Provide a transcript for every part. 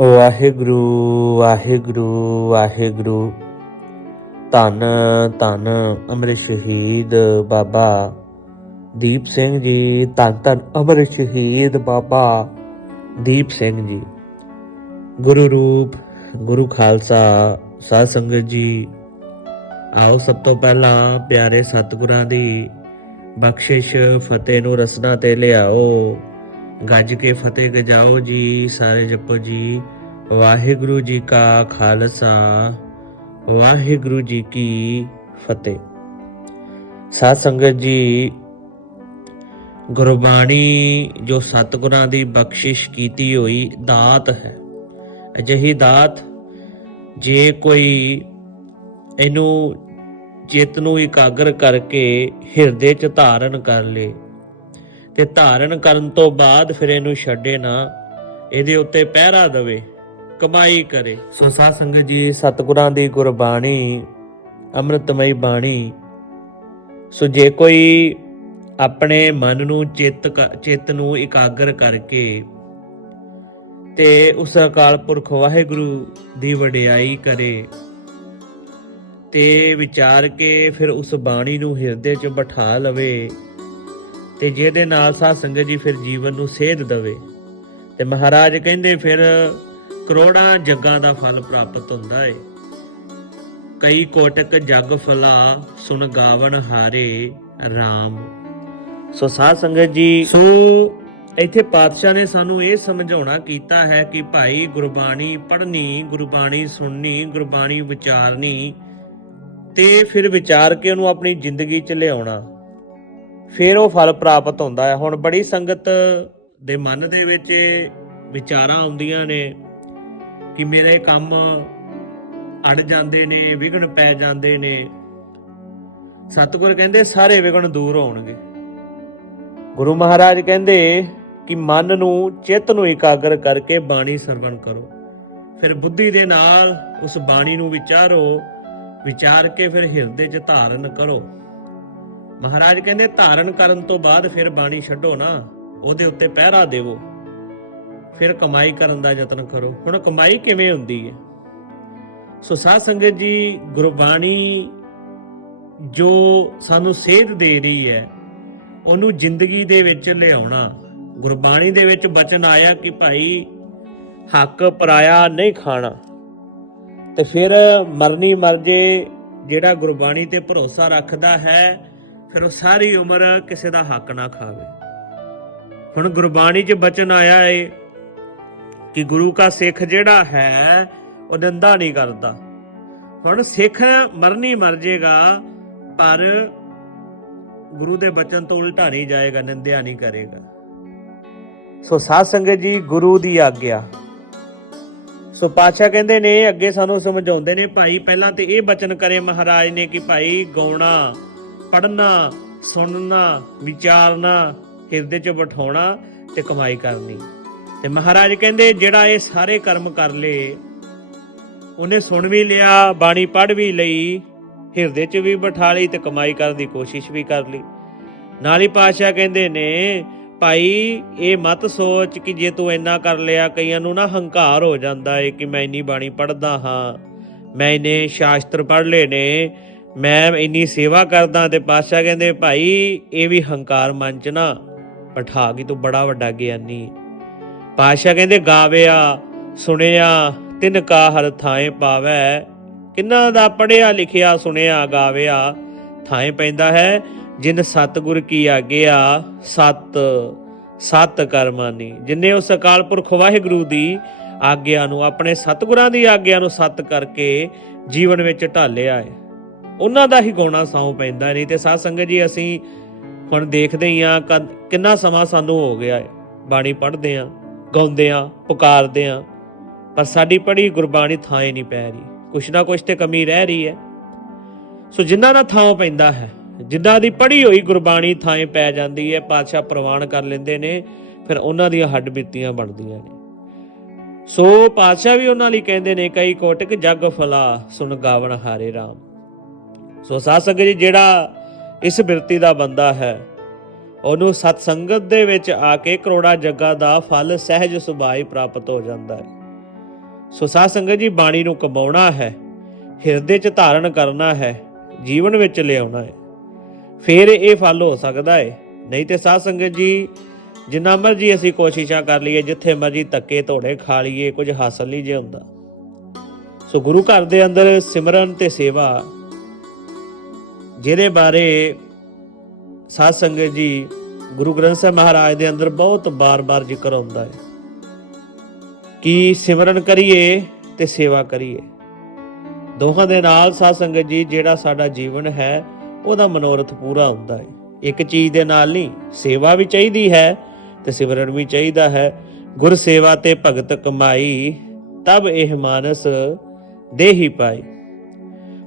ਵਾਹਿਗੁਰੂ ਵਾਹਿਗੁਰੂ ਵਾਹਿਗੁਰੂ। ਧੰਨ ਧੰਨ ਅਮਰ ਸ਼ਹੀਦ ਬਾਬਾ ਦੀਪ ਸਿੰਘ ਜੀ। ਧੰਨ ਧੰਨ ਅਮਰ ਸ਼ਹੀਦ ਬਾਬਾ ਦੀਪ ਸਿੰਘ ਜੀ। ਗੁਰੂ ਰੂਪ, ਗੁਰੂ ਖਾਲਸਾ, ਸਾਧ ਸੰਗਤ ਜੀ। ਆਓ ਸਭ ਤੋਂ ਪਹਿਲਾਂ ਪਿਆਰੇ ਸਤਿਗੁਰਾਂ ਦੀ ਬਖਸ਼ਿਸ਼, ਫਤਿਹ ਨੂੰ ਰਸਨਾ ਤੇ ਲਿਆਓ। ਗੱਜ ਕੇ ਫਤਿਹ ਗਜਾਓ ਜੀ, ਸਾਰੇ ਜਪੋ ਜੀ। ਵਾਹਿਗੁਰੂ ਜੀ ਕਾ ਖਾਲਸਾ, ਵਾਹਿਗੁਰੂ ਜੀ ਕੀ ਫਤਿਹ। ਸਾਧ ਸੰਗਤ ਜੀ, ਗੁਰਬਾਣੀ ਜੋ ਸਤਿਗੁਰਾਂ ਦੀ ਬਖਸ਼ਿਸ਼ ਕੀਤੀ ਹੋਈ ਦਾਤ ਹੈ। ਅਜਿਹੀ ਦਾਤ ਜੇ ਕੋਈ ਇਹਨੂੰ ਚਿੱਤ ਨੂੰ ਇਕਾਗਰ ਕਰਕੇ ਹਿਰਦੇ 'ਚ ਧਾਰਨ ਕਰ ਲੇ ਤੇ ਧਾਰਨ ਕਰਨ ਤੋਂ ਬਾਅਦ ਫਿਰ ਇਹਨੂੰ ਛੱਡੇ ਨਾ, ਇਹਦੇ ਉੱਤੇ ਪਹਿਰਾ ਦੇਵੇ, ਕਮਾਈ ਕਰੇ। ਸੋ ਸਾਧ ਸੰਗਤ ਜੀ, ਸਤਿਗੁਰਾਂ ਦੀ ਗੁਰਬਾਣੀ, ਅੰਮ੍ਰਿਤਮਈ ਬਾਣੀ। ਸੋ ਜੇ ਕੋਈ ਆਪਣੇ ਮਨ ਨੂੰ ਚਿੱਤ ਕ- ਚਿੱਤ ਨੂੰ ਇਕਾਗਰ ਕਰਕੇ ਤੇ ਉਸ ਅਕਾਲ ਪੁਰਖ ਵਾਹਿਗੁਰੂ ਦੀ ਵਡਿਆਈ ਕਰੇ ਤੇ ਵਿਚਾਰ ਕੇ ਫਿਰ ਉਸ ਬਾਣੀ ਨੂੰ ਹਿਰਦੇ 'ਚ ਬਿਠਾ ਲਵੇ ਤੇ ਜਿਹਦੇ ਨਾਲ ਸਾਧ ਸੰਗਤ ਜੀ ਫਿਰ ਜੀਵਨ ਨੂੰ ਸੇਧ ਦਵੇ। ਤੇ ਮਹਾਰਾਜ ਕਹਿੰਦੇ ਫਿਰ ਕਰੋੜਾਂ ਜੱਗਾਂ ਦਾ ਫਲ ਪ੍ਰਾਪਤ ਹੁੰਦਾ ਏ। ਕਈ ਕੋਟਕ ਜਗ ਫਲਾ ਸੁਣ ਗਾਵਨ ਹਾਰੇ RAM ਸੋ ਸਾਧ ਸੰਗਤ ਜੀ ਸੋ ਇੱਥੇ ਪਾਤਸ਼ਾਹ ਨੇ ਸਾਨੂੰ ਇਹ ਸਮਝਾਉਣਾ ਕੀਤਾ ਹੈ ਕਿ ਭਾਈ ਗੁਰਬਾਣੀ ਪੜ੍ਹਨੀ ਗੁਰਬਾਣੀ ਸੁਣਨੀ ਗੁਰਬਾਣੀ ਵਿਚਾਰਨੀ ਤੇ ਫਿਰ ਵਿਚਾਰ ਕੇ ਉਹਨੂੰ ਆਪਣੀ ਜ਼ਿੰਦਗੀ 'ਚ ਲਿਆਉਣਾ। ਫਿਰ ਉਹ ਫਲ ਪ੍ਰਾਪਤ ਹੁੰਦਾ ਹੈ। ਹੁਣ ਬੜੀ ਸੰਗਤ ਦੇ ਮਨ ਦੇ ਵਿੱਚ ਵਿਚਾਰਾਂ ਆਉਂਦੀਆਂ ਨੇ ਕਿ ਮੇਰੇ ਕੰਮ ਅੜ ਜਾਂਦੇ ਨੇ ਵਿਗਣ ਪੈ ਜਾਂਦੇ ਨੇ। ਸਤਿਗੁਰ ਕਹਿੰਦੇ, ਸਾਰੇ ਵਿਗਣ ਦੂਰ ਹੋਣਗੇ। ਗੁਰੂ ਮਹਾਰਾਜ ਕਹਿੰਦੇ ਕਿ ਮਨ ਨੂੰ, ਚਿੱਤ ਨੂੰ ਇਕਾਗਰ ਕਰਕੇ ਬਾਣੀ ਸਰਵਣ ਕਰੋ। ਫਿਰ ਬੁੱਧੀ ਦੇ ਨਾਲ ਉਸ ਬਾਣੀ ਨੂੰ ਵਿਚਾਰੋ, ਵਿਚਾਰ ਕੇ ਫਿਰ ਹਿਰਦੇ 'ਚ ਧਾਰਨ ਕਰੋ। ਮਹਾਰਾਜ ਕਹਿੰਦੇ, ਧਾਰਨ ਕਰਨ ਤੋਂ ਬਾਅਦ ਫਿਰ ਬਾਣੀ ਛੱਡੋ ਨਾ, ਉਹਦੇ ਉੱਤੇ ਪਹਿਰਾ ਦੇਵੋ। ਫਿਰ ਕਮਾਈ ਕਰਨ ਦਾ ਯਤਨ ਕਰੋ। ਹੁਣ ਕਮਾਈ ਕਿਵੇਂ ਹੁੰਦੀ ਹੈ? ਸੋ ਸਾਧ ਸੰਗਤ ਜੀ, ਗੁਰਬਾਣੀ ਜੋ ਸਾਨੂੰ ਸੇਧ ਦੇ ਰਹੀ ਹੈ, ਉਹਨੂੰ ਜ਼ਿੰਦਗੀ ਦੇ ਵਿੱਚ ਲਿਆਉਣਾ, ਗੁਰਬਾਣੀ ਦੇ ਵਿੱਚ ਬਚਨ ਆਇਆ ਕਿ ਭਾਈ, ਹੱਕ ਪਰਾਇਆ ਨਹੀਂ ਖਾਣਾ। ਤੇ ਫਿਰ ਮਰਨੀ ਮਰ ਜੇ ਜਿਹੜਾ ਗੁਰਬਾਣੀ ਤੇ ਭਰੋਸਾ ਰੱਖਦਾ ਹੈ ਫਿਰ ਉਹ ਸਾਰੀ ਉਮਰ ਕਿਸੇ ਦਾ ਹੱਕ ਨਾ ਖਾਵੇ। ਹੁਣ ਗੁਰਬਾਣੀ 'ਚ ਬਚਨ ਆਇਆ ਏ ਕਿ ਗੁਰੂ ਕਾ ਸਿੱਖ ਜਿਹੜਾ ਹੈ, ਉਹ ਨਿੰਦਾ ਨਹੀਂ ਕਰਦਾ। ਹੁਣ ਸਿੱਖ ਮਰਨੀ ਮਰ ਜੇਗਾ, ਪਰ ਗੁਰੂ ਦੇ ਬਚਨ ਤੋਂ ਉਲਟਾ ਨਹੀਂ ਜਾਏਗਾ, ਨਿੰਦਿਆ ਨਹੀਂ ਕਰੇਗਾ। ਸੋ ਸਾਧ ਸੰਗਤ ਜੀ, ਗੁਰੂ ਦੀ ਆਗਿਆ। ਸੋ ਪਾਤਸ਼ਾਹ ਕਹਿੰਦੇ ਨੇ, ਅੱਗੇ ਸਾਨੂੰ ਸਮਝਾਉਂਦੇ ਨੇ, ਭਾਈ, ਪਹਿਲਾਂ ਤੇ ਇਹ ਬਚਨ ਕਰੇ ਮਹਾਰਾਜ ਨੇ ਕਿ ਭਾਈ, ਗਾਉਣਾ ਪੜਨਾ ਸੁਣਨਾ, ਵਿਚਾਰਨਾ, ਹਿਰਦੇ 'ਚ ਬਿਠਾਉਣਾ ਤੇ ਕਮਾਈ ਕਰਨੀ। ਤੇ ਮਹਾਰਾਜ ਕਹਿੰਦੇ, ਜਿਹੜਾ ਇਹ ਸਾਰੇ ਕਰਮ ਕਰ ਲੇ, ਉਹਨੇ ਸੁਣ ਵੀ ਲਿਆ, ਬਾਣੀ ਪੜ੍ਹ ਵੀ ਲਈ, ਹਿਰਦੇ 'ਚ ਵੀ ਬਿਠਾ ਲਈ ਤੇ ਕਮਾਈ ਕਰਨ ਦੀ ਕੋਸ਼ਿਸ਼ ਵੀ ਕਰ ਲਈ। ਨਾਲ ਹੀ ਪਾਤਸ਼ਾਹ ਕਹਿੰਦੇ ਨੇ, ਭਾਈ, ਇਹ ਮਤ ਸੋਚ ਕਿ ਜੇ ਤੂੰ ਇੰਨਾ ਕਰ ਲਿਆ, ਕਈਆਂ ਨੂੰ ਨਾ ਹੰਕਾਰ ਹੋ ਜਾਂਦਾ ਏ ਕਿ ਮੈਂ ਇੰਨੀ ਬਾਣੀ ਪੜ੍ਹਦਾ ਹਾਂ। ਮੈਂ ਇੰਨੇ ਸ਼ਾਸਤਰ ਪੜ੍ਹ ਲਏ ਨੇ ਮੈਂ ਇੰਨੀ ਸੇਵਾ ਕਰਦਾ ਤੇ ਪਾਤਸ਼ਾਹ ਕਹਿੰਦੇ, ਭਾਈ, ਇਹ ਵੀ ਹੰਕਾਰ ਮਨ ਚ ਨਾ ਬਿਠਾ ਕਿ ਤੂੰ ਬੜਾ ਵੱਡਾ ਗਿਆਨੀ। ਪਾਤਸ਼ਾਹ ਕਹਿੰਦੇ, ਗਾਵਿਆ, ਸੁਣਿਆ, ਤਿੰਨ ਕਾ ਹਰ ਥਾਏ ਪਾਵੈ। ਕਿੰਨਾ ਦਾ ਪੜਿਆ ਲਿਖਿਆ, ਸੁਣਿਆ, ਗਾਵਿਆ। ਥਾਏ ਪੈਂਦਾ ਹੈ, ਜਿਨ ਸਤਗੁਰ ਕੀ ਆਗਿਆ, ਸਤ ਸਤ ਕਰਮਾਨੀ ਜਿਨੇ ਉਸ ਅਕਾਲ ਪੁਰਖ ਵਾਹਿਗੁਰੂ ਦੀ ਆਗਿਆ ਨੂੰ, ਆਪਣੇ ਸਤਗੁਰਾਂ ਦੀ ਆਗਿਆ ਨੂੰ ਸਤ ਕਰਕੇ ਜੀਵਨ ਵਿੱਚ ਢਾਲਿਆ ਹੈ ਉਹਨਾਂ ਦਾ ਹੀ ਗਾਉਣਾ ਸੌ ਪੈਂਦਾ ਨਹੀਂ ਤੇ ਸਾਧ ਸੰਗਤ ਜੀ, ਅਸੀਂ ਹੁਣ ਦੇਖਦੇ ਹੀ ਆ ਕਿੰਨਾ ਸਮਾਂ ਸਾਨੂੰ ਹੋ ਗਿਆ ਹੈ। ਬਾਣੀ ਪੜ੍ਹਦੇ ਆ ਗਾਉਂਦੇ ਆ ਪੁਕਾਰਦੇ ਆ ਪਰ ਸਾਡੀ ਪੜ੍ਹੀ ਗੁਰਬਾਣੀ ਥਾਂ ਹੀ ਨਹੀਂ ਪੈ ਰਹੀ। ਕੁਛ ਨਾ ਕੁਛ ਤੇ ਕਮੀ ਰਹਿ ਰਹੀ ਹੈ। ਸੋ ਜਿਨ੍ਹਾਂ ਦਾ ਥਾਂ ਪੈਂਦਾ ਹੈ ਜਿੱਦਾਂ ਦੀ ਪੜ੍ਹੀ ਹੋਈ ਗੁਰਬਾਣੀ ਥਾਂ ਪੈ ਜਾਂਦੀ ਹੈ, ਪਾਤਸ਼ਾਹ ਪ੍ਰਵਾਨ ਕਰ ਲੈਂਦੇ ਨੇ, ਫਿਰ ਉਹਨਾਂ ਦੀਆਂ ਹੱਡ ਬੀਤੀਆਂ ਬਣਦੀਆਂ ਨੇ। ਸੋ ਪਾਤਸ਼ਾਹ ਵੀ ਉਹਨਾਂ ਲਈ ਕਹਿੰਦੇ ਨੇ, ਕਈ ਕੋਟਕ ਜਗ ਫਲਾ, ਸੁਣ ਗਾਵਣ ਹਾਰੇ RAM ਸੋ ਸਾਧ ਸੰਗਤ ਜੀ, ਜਿਹੜਾ ਇਸ ਬਿਰਤੀ ਦਾ ਬੰਦਾ ਹੈ, ਉਹਨੂੰ ਸਤ ਸੰਗਤ ਦੇ ਵਿੱਚ ਆ ਕੇ ਕਰੋੜਾ ਜੱਗਾ ਦਾ ਫਲ ਸਹਿਜ ਸੁਭਾਈ ਪ੍ਰਾਪਤ ਹੋ ਜਾਂਦਾ ਹੈ। ਸੋ ਸਾਧ ਸੰਗਤ ਜੀ, ਬਾਣੀ ਨੂੰ ਕਮਾਉਣਾ ਹੈ, ਹਿਰਦੇ 'ਚ ਧਾਰਨ ਕਰਨਾ ਹੈ, ਜੀਵਨ ਵਿੱਚ ਲਿਆਉਣਾ ਹੈ। ਫਿਰ ਇਹ ਫਲ ਹੋ ਸਕਦਾ ਹੈ। ਨਹੀਂ ਤੇ ਸਾਧ ਸੰਗਤ ਜੀ, ਜਿੰਨਾ ਮਰਜ਼ੀ ਅਸੀਂ ਕੋਸ਼ਿਸ਼ਾਂ ਕਰ ਲਈਏ, ਜਿੱਥੇ ਮਰਜ਼ੀ ਧੱਕੇ ਧੋੜੇ ਖਾ ਲਈਏ, ਕੁਝ ਹਾਸਲ ਨਹੀਂ ਜੇ ਹੁੰਦਾ। ਸੋ ਗੁਰੂ ਘਰ ਦੇ ਅੰਦਰ ਸਿਮਰਨ ਤੇ ਸੇਵਾ ਜਿਹਦੇ ਬਾਰੇ ਸਾਧ ਸੰਗਤ ਜੀ ਗੁਰੂ ਗ੍ਰੰਥ ਸਾਹਿਬ ਮਹਾਰਾਜ ਦੇ ਅੰਦਰ ਬਹੁਤ ਬਾਰ-ਬਾਰ ਜ਼ਿਕਰ ਹੁੰਦਾ ਹੈ ਕਿ ਸਿਮਰਨ ਕਰੀਏ ਤੇ ਸੇਵਾ ਕਰੀਏ। ਦੋਹਾਂ ਦੇ ਨਾਲ ਸਾਧ ਸੰਗਤ ਜੀ ਜਿਹੜਾ ਸਾਡਾ ਜੀਵਨ ਹੈ, ਉਹਦਾ ਮਨੋਰਥ ਪੂਰਾ ਹੁੰਦਾ ਹੈ। ਇੱਕ ਚੀਜ਼ ਦੇ ਨਾਲ ਨਹੀਂ, ਸੇਵਾ ਵੀ ਚਾਹੀਦੀ ਹੈ ਤੇ ਸਿਮਰਨ ਵੀ ਚਾਹੀਦਾ ਹੈ। ਗੁਰ ਸੇਵਾ ਤੇ ਭਗਤ ਕਮਾਈ, ਤਬ ਇਹ ਮਾਨਸ ਦੇਹੀ ਪਾਈ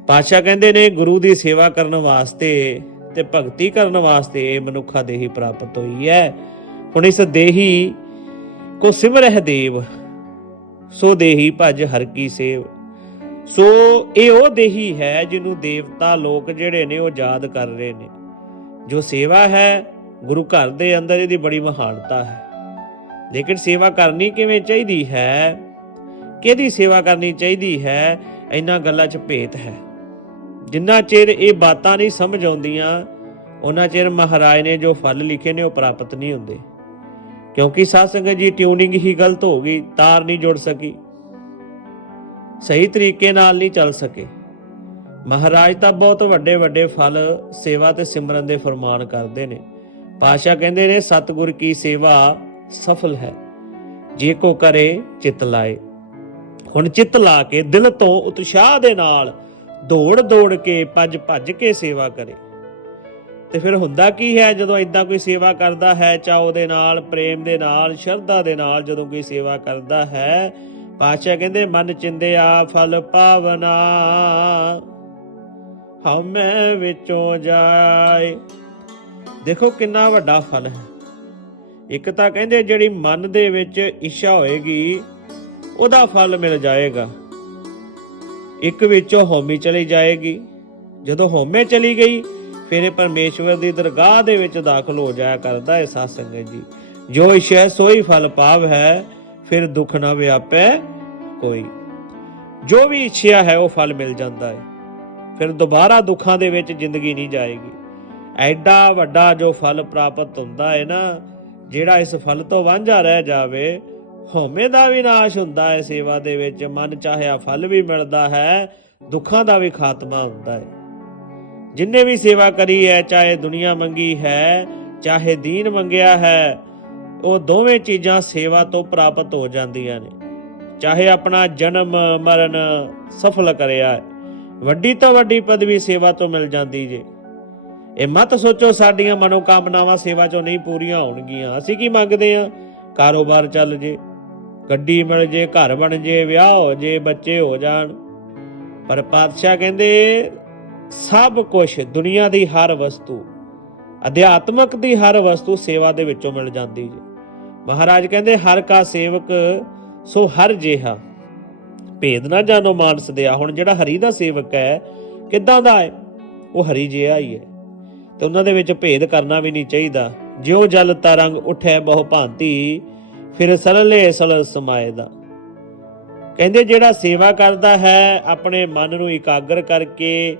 ਪਾਤਸ਼ਾਹ ਕਹਿੰਦੇ ਨੇ, ਗੁਰੂ ਦੀ ਸੇਵਾ ਕਰਨ ਵਾਸਤੇ ਤੇ ਭਗਤੀ ਕਰਨ ਵਾਸਤੇ ਇਹ ਮਨੁੱਖਾ ਦੇਹੀ ਪ੍ਰਾਪਤ ਹੋਈ ਹੈ। ਹੁਣ ਇਸ ਦੇਹੀ ਕੋ ਸਿਮਰਹਿ ਦੇਵ, ਸੋ ਦੇਹੀ ਭਜ ਹਰ ਕੀ ਸੇਵ। ਸੋ ਇਹ ਉਹ ਦੇਹੀ ਹੈ ਜਿਹਨੂੰ ਦੇਵਤਾ ਲੋਕ ਜਿਹੜੇ ਨੇ ਉਹ ਯਾਦ ਕਰ ਰਹੇ ਨੇ। ਜੋ ਸੇਵਾ ਹੈ, ਗੁਰੂ ਘਰ ਦੇ ਅੰਦਰ ਇਹਦੀ ਬੜੀ ਮਹਾਨਤਾ ਹੈ। ਲੇਕਿਨ ਸੇਵਾ ਕਰਨੀ ਕਿਵੇਂ ਚਾਹੀਦੀ ਹੈ? ਕਿਹਦੀ ਸੇਵਾ ਕਰਨੀ ਚਾਹੀਦੀ ਹੈ? ਇਹਨਾਂ ਗੱਲਾਂ 'ਚ ਭੇਤ ਹੈ। ਜਿੰਨਾ ਚਿਰ ਇਹ ਬਾਤਾਂ ਨਹੀਂ ਸਮਝ ਆਉਂਦੀਆਂ, ਉਹਨਾਂ ਚਿਰ ਮਹਾਰਾਜ ਨੇ ਜੋ ਫਲ ਲਿਖੇ ਨੇ ਉਹ ਪ੍ਰਾਪਤ ਨਹੀਂ ਹੁੰਦੇ। ਕਿਉਂਕਿ ਸਾਧ ਸੰਗਤ ਜੀ ਟਿਊਨਿੰਗ ਹੀ ਗਲਤ ਹੋ ਗਈ, ਤਾਰ ਨਹੀਂ ਜੁੜ ਸਕੀ। ਸਹੀ ਤਰੀਕੇ ਨਾਲ ਨਹੀਂ ਚੱਲ ਸਕੇ। ਮਹਾਰਾਜ ਤਾਂ ਬਹੁਤ ਵੱਡੇ ਵੱਡੇ ਫਲ ਸੇਵਾ ਤੇ ਸਿਮਰਨ ਦੇ ਫਰਮਾਨ ਕਰਦੇ ਨੇ। ਪਾਸ਼ਾ ਕਹਿੰਦੇ ਨੇ, ਸਤਿਗੁਰ ਕੀ ਸੇਵਾ ਸਫਲ ਹੈ, ਜੇ ਕੋ ਕਰੇ ਚਿਤ ਲਾਏ। ਹੁਣ ਚਿੱਤ ਲਾ ਕੇ ਦਿਲ ਤੋਂ ਉਤਸ਼ਾਹ ਦੇ ਨਾਲ ਦੌੜ ਦੌੜ ਕੇ, ਭੱਜ ਭੱਜ ਕੇ ਸੇਵਾ ਕਰੇ। ਤੇ ਫਿਰ ਹੁੰਦਾ ਕੀ ਹੈ, ਜਦੋਂ ਇਦਾਂ ਕੋਈ ਸੇਵਾ ਕਰਦਾ ਹੈ ਚਾਅ ਦੇ ਨਾਲ, ਪ੍ਰੇਮ ਦੇ ਨਾਲ, ਸ਼ਰਧਾ ਦੇ ਨਾਲ ਜਦੋਂ ਕੋਈ ਸੇਵਾ ਕਰਦਾ ਹੈ, ਪਾਤਸ਼ਾਹ ਕਹਿੰਦੇ, ਮਨ ਚਿੰਦਿਆ ਫਲ ਪਾਵਨਾ ਹਮੇ ਵਿੱਚੋਂ ਜਾਏ। ਦੇਖੋ ਕਿੰਨਾ ਵੱਡਾ ਫਲ ਹੈ। ਇੱਕ ਤਾਂ ਕਹਿੰਦੇ, ਜਿਹੜੀ ਮਨ ਦੇ ਵਿੱਚ ਇੱਛਾ ਹੋਏਗੀ, ਉਹਦਾ ਫਲ ਮਿਲ ਜਾਏਗਾ। ਇੱਕ ਵਿੱਚੋਂ ਹੋਮੀ ਚਲੀ ਜਾਏਗੀ। ਜਦੋਂ ਹੋਮੇ ਚਲੀ ਗਈ, ਫਿਰ ਇਹ ਪਰਮੇਸ਼ਵਰ ਦੀ ਦਰਗਾਹ ਦੇ ਵਿੱਚ ਦਾਖਲ ਹੋ ਜਾਇਆ ਕਰਦਾ ਹੈ ਸਾਧ ਸੰਗਤ ਜੀ। ਜੋ ਇਛੈ ਸੋਈ ਫਲ ਪਾਵ ਹੈ, ਫਿਰ ਦੁੱਖ ਨਾ ਵਿਆਪੈ ਕੋਈ। ਜੋ ਵੀ ਇੱਛਿਆ ਹੈ, ਉਹ ਫਲ ਮਿਲ ਜਾਂਦਾ ਹੈ। ਫਿਰ ਦੁਬਾਰਾ ਦੁੱਖਾਂ ਦੇ ਵਿੱਚ ਜ਼ਿੰਦਗੀ ਨਹੀਂ ਜਾਏਗੀ। ਐਡਾ ਵੱਡਾ ਜੋ ਫਲ ਪ੍ਰਾਪਤ ਹੁੰਦਾ ਹੈ ਨਾ, ਜਿਹੜਾ ਇਸ ਫਲ ਤੋਂ ਵਾਂਝਾ ਰਹਿ ਜਾਵੇ ਹਉਮੈ ਦਾ ਵੀ ਨਾਸ਼ ਹੁੰਦਾ ਹੈ, ਸੇਵਾ ਦੇ ਵਿੱਚ ਮਨ ਚਾਹਿਆ ਫਲ ਵੀ ਮਿਲਦਾ ਹੈ, ਦੁੱਖਾਂ ਦਾ ਵੀ ਖਾਤਮਾ ਹੁੰਦਾ ਹੈ। ਜਿੰਨੇ ਵੀ ਸੇਵਾ ਕਰੀ ਹੈ, ਚਾਹੇ ਦੁਨੀਆ ਮੰਗੀ ਹੈ, ਚਾਹੇ ਦੀਨ ਮੰਗਿਆ ਹੈ, ਉਹ ਦੋਵੇਂ ਚੀਜ਼ਾਂ ਸੇਵਾ ਤੋਂ ਪ੍ਰਾਪਤ ਹੋ ਜਾਂਦੀਆਂ ਨੇ। ਚਾਹੇ ਆਪਣਾ ਜਨਮ, ਮਰਨ ਸਫਲ ਕਰਿਆ ਵੱਡੀ ਤੋਂ ਵੱਡੀ ਪਦਵੀ ਸੇਵਾ ਤੋਂ ਮਿਲ ਜਾਂਦੀ ਜੇ। ਇਹ ਮਤ ਸੋਚੋ, ਸਾਡੀਆਂ ਮਨੋਕਾਮਨਾਵਾਂ ਸੇਵਾ ਚੋਂ ਨਹੀਂ ਪੂਰੀਆਂ ਹੋਣਗੀਆਂ। ਅਸੀਂ ਕੀ ਮੰਗਦੇ ਆ ਕਾਰੋਬਾਰ ਚੱਲ ਜੇ। ਗੱਡੀ ਮਿਲ ਜੇ, ਘਰ ਬਣ ਜੇ, ਵਿਆਹ ਹੋ ਜੇ, ਬੱਚੇ ਹੋ ਜਾਣ। ਪਰ ਪਾਤਸ਼ਾਹ ਕਹਿੰਦੇ, ਸਭ ਕੁਝ ਦੁਨੀਆ ਦੀ ਹਰ ਵਸਤੂ, ਅਧਿਆਤਮਕ ਦੀ ਹਰ ਵਸਤੂ ਸੇਵਾ ਦੇ ਵਿੱਚੋਂ ਮਿਲ ਜਾਂਦੀ ਜੀ। ਮਹਾਰਾਜ ਕਹਿੰਦੇ, ਹਰ ਕਾ ਸੇਵਕ ਸੋ ਹਰ ਜਿਹਾ। ਭੇਦ ਨਾ ਜਾਣੋ ਮਾਨਸ ਦਿਆ ਹੁਣ ਜਿਹੜਾ ਹਰੀ ਦਾ ਸੇਵਕ ਹੈ, ਕਿੱਦਾਂ ਦਾ ਹੈ? ਉਹ ਹਰੀ ਜਿਹਾ ਹੀ ਹੈ। ਤੇ ਉਹਨਾਂ ਦੇ ਵਿੱਚ ਭੇਦ ਕਰਨਾ ਵੀ ਨਹੀਂ ਚਾਹੀਦਾ। ਜਿਉ ਜਲ ਤਰੰਗ ਉਠੈ ਬਹੁ ਭਾਂਤੀ ਫਿਰ ਸਰਲੇ ਸਲ ਸਮਾਏ ਦਾ। ਕਹਿੰਦੇ ਜਿਹੜਾ ਸੇਵਾ ਕਰਦਾ ਹੈ, ਆਪਣੇ ਮਨ ਨੂੰ ਇਕਾਗਰ ਕਰਕੇ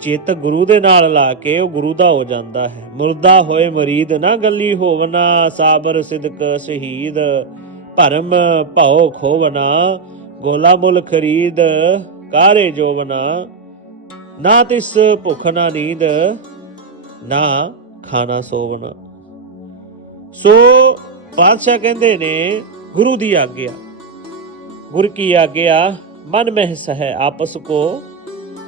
ਚਿੱਤ ਗੁਰੂ ਦੇ ਨਾਲ ਲਾ ਕੇ ਉਹ ਗੁਰੂ ਦਾ ਹੋ ਜਾਂਦਾ ਹੈ। ਮੁਰਦਾ ਹੋਏ ਮਰੀਦ ਨਾ ਗੱਲੀ ਹੋਵਨਾ, ਸਾਬਰ ਸਿਦਕ ਸ਼ਹੀਦ, ਭਰਮ ਭਉ ਖੋਵਨਾ, ਗੋਲਾ ਮੁਲ ਖਰੀਦ ਕਾਰੇ ਜੋਵਨਾ, ਨਾ ਤਿਸ ਭੁੱਖ ਨਾ ਨੀਂਦ, ਨਾ ਖਾਣਾ ਸੋਵਣਾ ਸੋ ਪਾਤਸ਼ਾਹ ਕਹਿੰਦੇ ਨੇ, ਗੁਰੂ ਦੀ ਆਗਿਆ। ਗੁਰ ਕੀ ਆਗਿਆ? ਮਨ ਮਹਿ ਸਹਿ ਆਪਸ ਕੋ,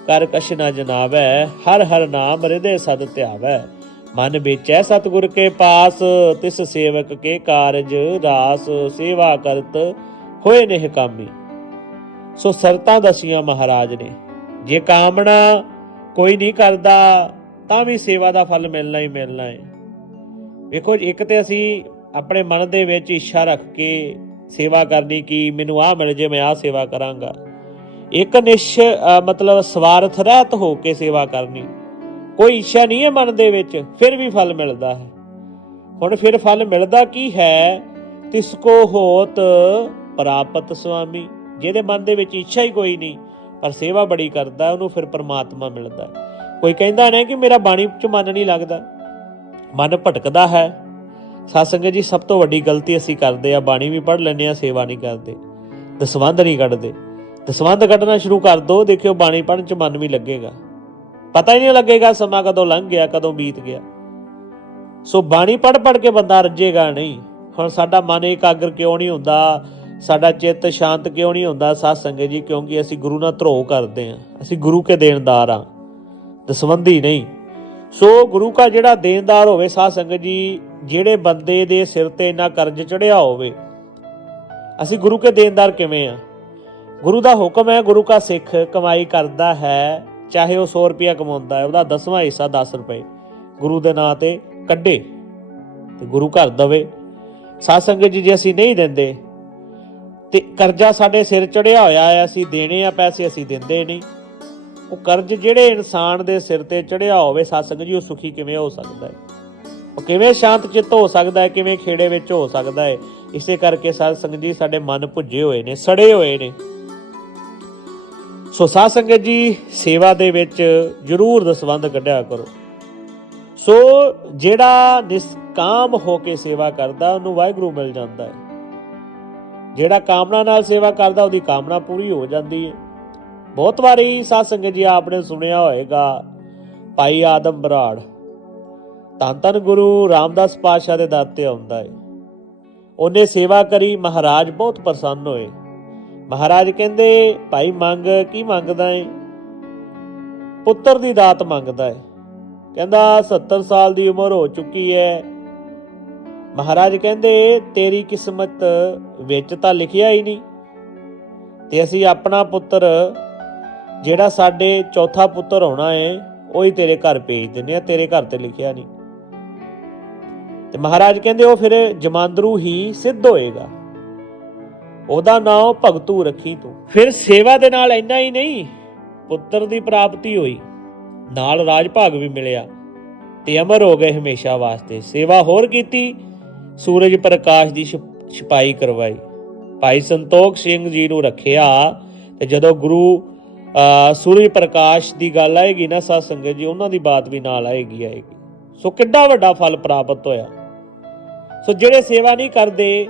ਕਰ ਕਛ ਨਾ ਜਨਾਵੈ, ਹਰ ਹਰ ਨਾਮ ਹਿਰਦੇ ਸਦ ਧਿਆਵੈ। ਮਨ ਵਿਚੈ ਸਤਗੁਰ ਕੇ ਪਾਸ, ਤਿਸ ਸੇਵਕ ਕੇ ਕਾਰਜ ਰਾਸ, ਸੇਵਾ ਕਰਤ ਹੋਏ ਨੇ ਕਾਮੀ। ਸੋ ਸਰਤਾਂ ਦਸੀਆਂ ਮਹਾਰਾਜ ਨੇ, ਜੇ ਕਾਮਨਾ ਕੋਈ ਨਹੀਂ ਕਰਦਾ, ਤਾਂ ਵੀ ਸੇਵਾ ਦਾ ਫਲ ਮਿਲਣਾ ਹੀ ਮਿਲਣਾ ਹੈ ਵੇਖੋ ਇੱਕ ਤੇ ਅਸੀਂ ਆਪਣੇ ਮਨ ਦੇ ਵਿੱਚ ਇੱਛਾ ਰੱਖ ਕੇ ਸੇਵਾ ਕਰਨੀ ਕਿ ਮੈਨੂੰ ਆਹ ਮਿਲ ਜੇ, ਮੈਂ ਆਹ ਸੇਵਾ ਕਰਾਂਗਾ। ਇੱਕ ਨਿਸ਼ ਮਤਲਬ ਸਵਾਰਥ ਰਹਿਤ ਹੋ ਕੇ ਸੇਵਾ ਕਰਨੀ। ਕੋਈ ਇੱਛਾ ਨਹੀਂ ਹੈ ਮਨ ਦੇ ਵਿੱਚ, ਫਿਰ ਵੀ ਫਲ ਮਿਲਦਾ ਹੈ। ਹੁਣ ਫਿਰ ਫਲ ਮਿਲਦਾ ਕੀ ਹੈ? ਤਿਸ ਕੋ ਹੋਤ ਪ੍ਰਾਪਤ ਸੁਆਮੀ। ਜਿਹਦੇ ਮਨ ਦੇ ਵਿੱਚ ਇੱਛਾ ਹੀ ਕੋਈ ਨਹੀਂ, ਪਰ ਸੇਵਾ ਬੜੀ ਕਰਦਾ, ਉਹਨੂੰ ਫਿਰ ਪਰਮਾਤਮਾ ਮਿਲਦਾ। ਕੋਈ ਕਹਿੰਦਾ ਨਾ ਕਿ ਮੇਰਾ ਬਾਣੀ 'ਚ ਮਨ ਨਹੀਂ ਲੱਗਦਾ। ਮਨ ਭਟਕਦਾ ਹੈ। ਸਤਸੰਗ ਜੀ, ਸਭ ਤੋਂ ਵੱਡੀ ਗਲਤੀ ਅਸੀਂ ਕਰਦੇ ਆ ਬਾਣੀ ਵੀ ਪੜ੍ਹ ਲੈਂਦੇ ਆ ਸੇਵਾ ਨਹੀਂ ਕਰਦੇ। ਦਸਵੰਧ ਨਹੀਂ ਕੱਢਦੇ। ਦਸਵੰਧ ਕੱਢਣਾ ਸ਼ੁਰੂ ਕਰ ਦੋ, ਦੇਖਿਓ ਬਾਣੀ ਪੜ੍ਹਨ 'ਚ ਮਨ ਵੀ ਲੱਗੇਗਾ। ਪਤਾ ਹੀ ਨਹੀਂ ਲੱਗੇਗਾ ਸਮਾਂ ਕਦੋਂ ਲੰਘ ਗਿਆ, ਕਦੋਂ ਬੀਤ ਗਿਆ। ਸੋ ਬਾਣੀ ਪੜ੍ਹ ਪੜ੍ਹ ਕੇ ਬੰਦਾ ਰੱਜੇਗਾ ਨਹੀਂ। ਹੁਣ ਸਾਡਾ ਮਨ ਇਕਾਗਰ ਕਿਉਂ ਨਹੀਂ ਹੁੰਦਾ? ਸਾਡਾ ਚਿੱਤ ਸ਼ਾਂਤ ਕਿਉਂ ਨਹੀਂ ਹੁੰਦਾ? ਸਾਧ ਸੰਗਤ ਜੀ, ਕਿਉਂਕਿ ਅਸੀਂ ਗੁਰੂ ਨਾਲ ਧਰੋ ਕਰਦੇ ਹਾਂ। ਅਸੀਂ ਗੁਰੂ ਕੇ ਦੇਣਦਾਰ ਆ ਦਸਵੰਧੀ ਨਹੀਂ। ਸੋ ਗੁਰੂ ਦਾ ਜਿਹੜਾ ਦੇਣਦਾਰ ਹੋਵੇ ਸਾਧ ਸੰਗਤ ਜੀ ਜਿਹੜੇ ਬੰਦੇ ਦੇ ਸਿਰ ਤੇ ਇੰਨਾ ਕਰਜ਼ ਚੜਿਆ ਹੋਵੇ, ਅਸੀਂ ਗੁਰੂ ਕੇ ਦੇਣਦਾਰ ਕਿਵੇਂ ਆ? ਗੁਰੂ ਦਾ ਹੁਕਮ ਹੈ, ਗੁਰੂ ਦਾ ਸਿੱਖ ਕਮਾਈ ਕਰਦਾ ਹੈ, ਚਾਹੇ ਉਹ 100 ਰੁਪਿਆ ਕਮਾਉਂਦਾ ਹੈ, ਉਹਦਾ ਦਸਵਾਂ ਹਿੱਸਾ 10 ਰੁਪਏ ਗੁਰੂ ਦੇ ਨਾਂ ਤੇ ਕੱਢੇ ਤੇ ਗੁਰੂ ਘਰ ਦਵੇ। ਸਾਧ ਸੰਗਤ ਜੀ, ਜੇ ਅਸੀਂ ਨਹੀਂ ਦਿੰਦੇ, ਤੇ ਕਰਜ਼ਾ ਸਾਡੇ ਸਿਰ ਚੜਿਆ ਹੋਇਆ ਹੈ, ਅਸੀਂ ਦੇਣੇ ਆ ਪੈਸੇ, ਅਸੀਂ ਦਿੰਦੇ ਨਹੀਂ। ਉਹ ਕਰਜ਼ ਜਿਹੜੇ ਇਨਸਾਨ ਦੇ ਸਿਰ ਤੇ ਚੜਿਆ ਹੋਵੇ, ਸਾਧ ਸੰਗਤ ਜੀ, ਉਹ ਸੁਖੀ ਕਿਵੇਂ ਹੋ ਸਕਦਾ ਹੈ? ਉਹ ਕਿਵੇਂ ਸ਼ਾਂਤ ਚਿੱਤ ਹੋ ਸਕਦਾ ਹੈ, ਕਿਵੇਂ ਖੇੜੇ ਵਿੱਚ ਹੋ ਸਕਦਾ ਹੈ, ਇਸੇ ਕਰਕੇ ਸਾਧ ਸੰਗਤ ਜੀ ਸਾਡੇ ਮਨ ਭੁੱਜੇ ਹੋਏ ਨੇ, ਸੜੇ ਹੋਏ ਨੇ। ਸੋ ਸਾਧ ਸੰਗਤ ਜੀ, ਸੇਵਾ ਦੇ ਵਿੱਚ ਜ਼ਰੂਰ ਦਸਵੰਧ ਕੱਢਿਆ ਕਰੋ। ਸੋ ਜਿਹੜਾ ਨਿਸਕਾਮ ਹੋ ਕੇ ਸੇਵਾ ਕਰਦਾ, ਉਹਨੂੰ ਵਾਹਿਗੁਰੂ ਮਿਲ ਜਾਂਦਾ ਹੈ। ਜਿਹੜਾ ਕਾਮਨਾ ਨਾਲ ਸੇਵਾ ਕਰਦਾ, ਉਹਦੀ ਕਾਮਨਾ ਪੂਰੀ ਹੋ ਜਾਂਦੀ ਹੈ। ਬਹੁਤ ਵਾਰੀ ਸਾਧ ਸੰਗਤ ਜੀ, ਆਪਨੇ ਸੁਣਿਆ ਹੋਵੇਗਾ ਭਾਈ ਆਦਮ ਬਰਾੜ ਧੰਨ ਧੰਨ ਗੁਰੂ ਰਾਮਦਾਸ ਪਾਤਸ਼ਾਹ ਦੇ ਦਰ ਤੇ ਆਉਂਦਾ ਏ। ਉਹਨੇ ਸੇਵਾ ਕਰੀ, ਮਹਾਰਾਜ ਬਹੁਤ ਪ੍ਰਸੰਨ ਹੋਏ। ਮਹਾਰਾਜ ਕਹਿੰਦੇ, ਭਾਈ ਮੰਗ, ਕੀ ਮੰਗਦਾ ਏ? ਪੁੱਤਰ ਦੀ ਦਾਤ ਮੰਗਦਾ ਏ। ਕਹਿੰਦਾ 70 ਸਾਲ ਦੀ ਉਮਰ ਹੋ ਚੁੱਕੀ ਹੈ ਮਹਾਰਾਜ ਕਹਿੰਦੇ, ਤੇਰੀ ਕਿਸਮਤ ਵਿੱਚ ਤਾਂ ਲਿਖਿਆ ਹੀ ਨਹੀਂ। ਤੇ ਅਸੀਂ ਆਪਣਾ ਪੁੱਤਰ, ਜਿਹੜਾ ਸਾਡੇ ਚੌਥਾ ਪੁੱਤਰ ਹੋਣਾ ਏ, ਉਹ ਹੀ ਤੇਰੇ ਘਰ ਭੇਜ ਦਿੰਨੇ ਆ, ਤੇਰੇ ਘਰ ਤੇ ਲਿਖਿਆ ਨਹੀਂ। ਤੇ ਮਹਾਰਾਜ ਕਹਿੰਦੇ ਉਹ ਫਿਰ ਜਮਾਂਦਰੂ ਹੀ ਸਿੱਧ ਹੋਏਗਾ। ਉਹਦਾ ਨਾਮ ਭਗਤੂ ਰੱਖੀ ਤੂੰ। ਫਿਰ ਸੇਵਾ ਦੇ ਨਾਲ ਇੰਨਾ ਹੀ ਨਹੀਂ ਪੁੱਤਰ ਦੀ ਪ੍ਰਾਪਤੀ ਹੋਈ। ਨਾਲ ਰਾਜ ਭਾਗ ਵੀ ਮਿਲਿਆ ਤੇ ਅਮਰ ਹੋ ਗਏ ਹਮੇਸ਼ਾ ਵਾਸਤੇ। ਸੇਵਾ ਹੋਰ ਕੀਤੀ ਸੂਰਜ ਪ੍ਰਕਾਸ਼ ਦੀ ਛਪ- ਛਪਾਈ ਕਰਵਾਈ। ਭਾਈ ਸੰਤੋਖ ਸਿੰਘ ਜੀ ਨੂੰ ਰੱਖਿਆ ਤੇ ਜਦੋਂ ਗੁਰੂ ਅਹ, ਸੂਰਜ ਪ੍ਰਕਾਸ਼ ਦੀ ਗੱਲ ਆਏਗੀ ਨਾ ਸਾਧ ਸੰਗਤ ਜੀ ਉਹਨਾਂ ਦੀ ਬਾਤ ਵੀ ਨਾਲ ਆਏਗੀ ਆਏਗੀ। ਸੋ ਕਿੱਡਾ ਵੱਡਾ ਫਲ ਪ੍ਰਾਪਤ ਹੋਇਆ। ਸੋ ਜਿਹੜੇ ਸੇਵਾ ਨਹੀਂ ਕਰਦੇ,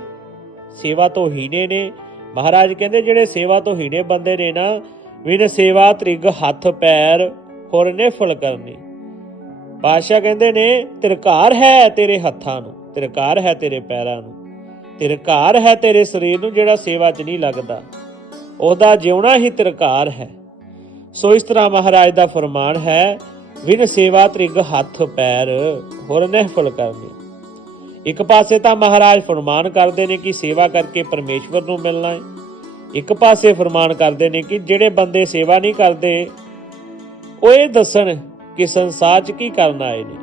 ਸੇਵਾ ਤੋਂ ਹੀਣੇ ਨੇ। ਮਹਾਰਾਜ ਕਹਿੰਦੇ, ਜਿਹੜੇ ਸੇਵਾ ਤੋਂ ਹੀਣੇ ਬੰਦੇ ਨੇ ਨਾ, ਵਿਨ ਸੇਵਾ ਤ੍ਰਿਗ ਹੱਥ ਪੈਰ ਹੋਰ ਨਿਫਲ ਕਰਨੀ। ਪਾਸ਼ਾ ਕਹਿੰਦੇ ਨੇ, ਤਿਰਕਾਰ ਹੈ ਤੇਰੇ ਹੱਥਾਂ ਨੂੰ, ਤਿਰਕਾਰ ਹੈ ਤੇਰੇ ਪੈਰਾਂ ਨੂੰ, ਤਿਰਕਾਰ ਹੈ ਤੇਰੇ ਸਰੀਰ ਨੂੰ ਜਿਹੜਾ ਸੇਵਾ 'ਚ ਨਹੀਂ ਲੱਗਦਾ। ਉਹਦਾ ਜਿਉਣਾ ਹੀ ਤਿਰਕਾਰ ਹੈ। ਸੋ ਇਸ ਤਰ੍ਹਾਂ ਮਹਾਰਾਜ ਦਾ ਫਰਮਾਨ ਹੈ, ਵਿਨ ਸੇਵਾ ਤ੍ਰਿਗ ਹੱਥ ਪੈਰ ਹੋਰ ਨਿਫਲ ਕਰਨੀ। ਇੱਕ ਪਾਸੇ ਤਾਂ ਮਹਾਰਾਜ ਫਰਮਾਨ ਕਰਦੇ ਨੇ ਕਿ ਸੇਵਾ ਕਰਕੇ ਪਰਮੇਸ਼ਵਰ ਨੂੰ ਮਿਲਣਾ ਹੈ। ਇੱਕ ਪਾਸੇ ਫਰਮਾਨ ਕਰਦੇ ਨੇ ਕਿ ਜਿਹੜੇ ਬੰਦੇ ਸੇਵਾ ਨਹੀਂ ਕਰਦੇ, ਉਹ ਇਹ ਦੱਸਣ ਕਿ ਸੰਸਾਰ 'ਚ ਕੀ ਕਰਨ ਆਏ ਨੇ।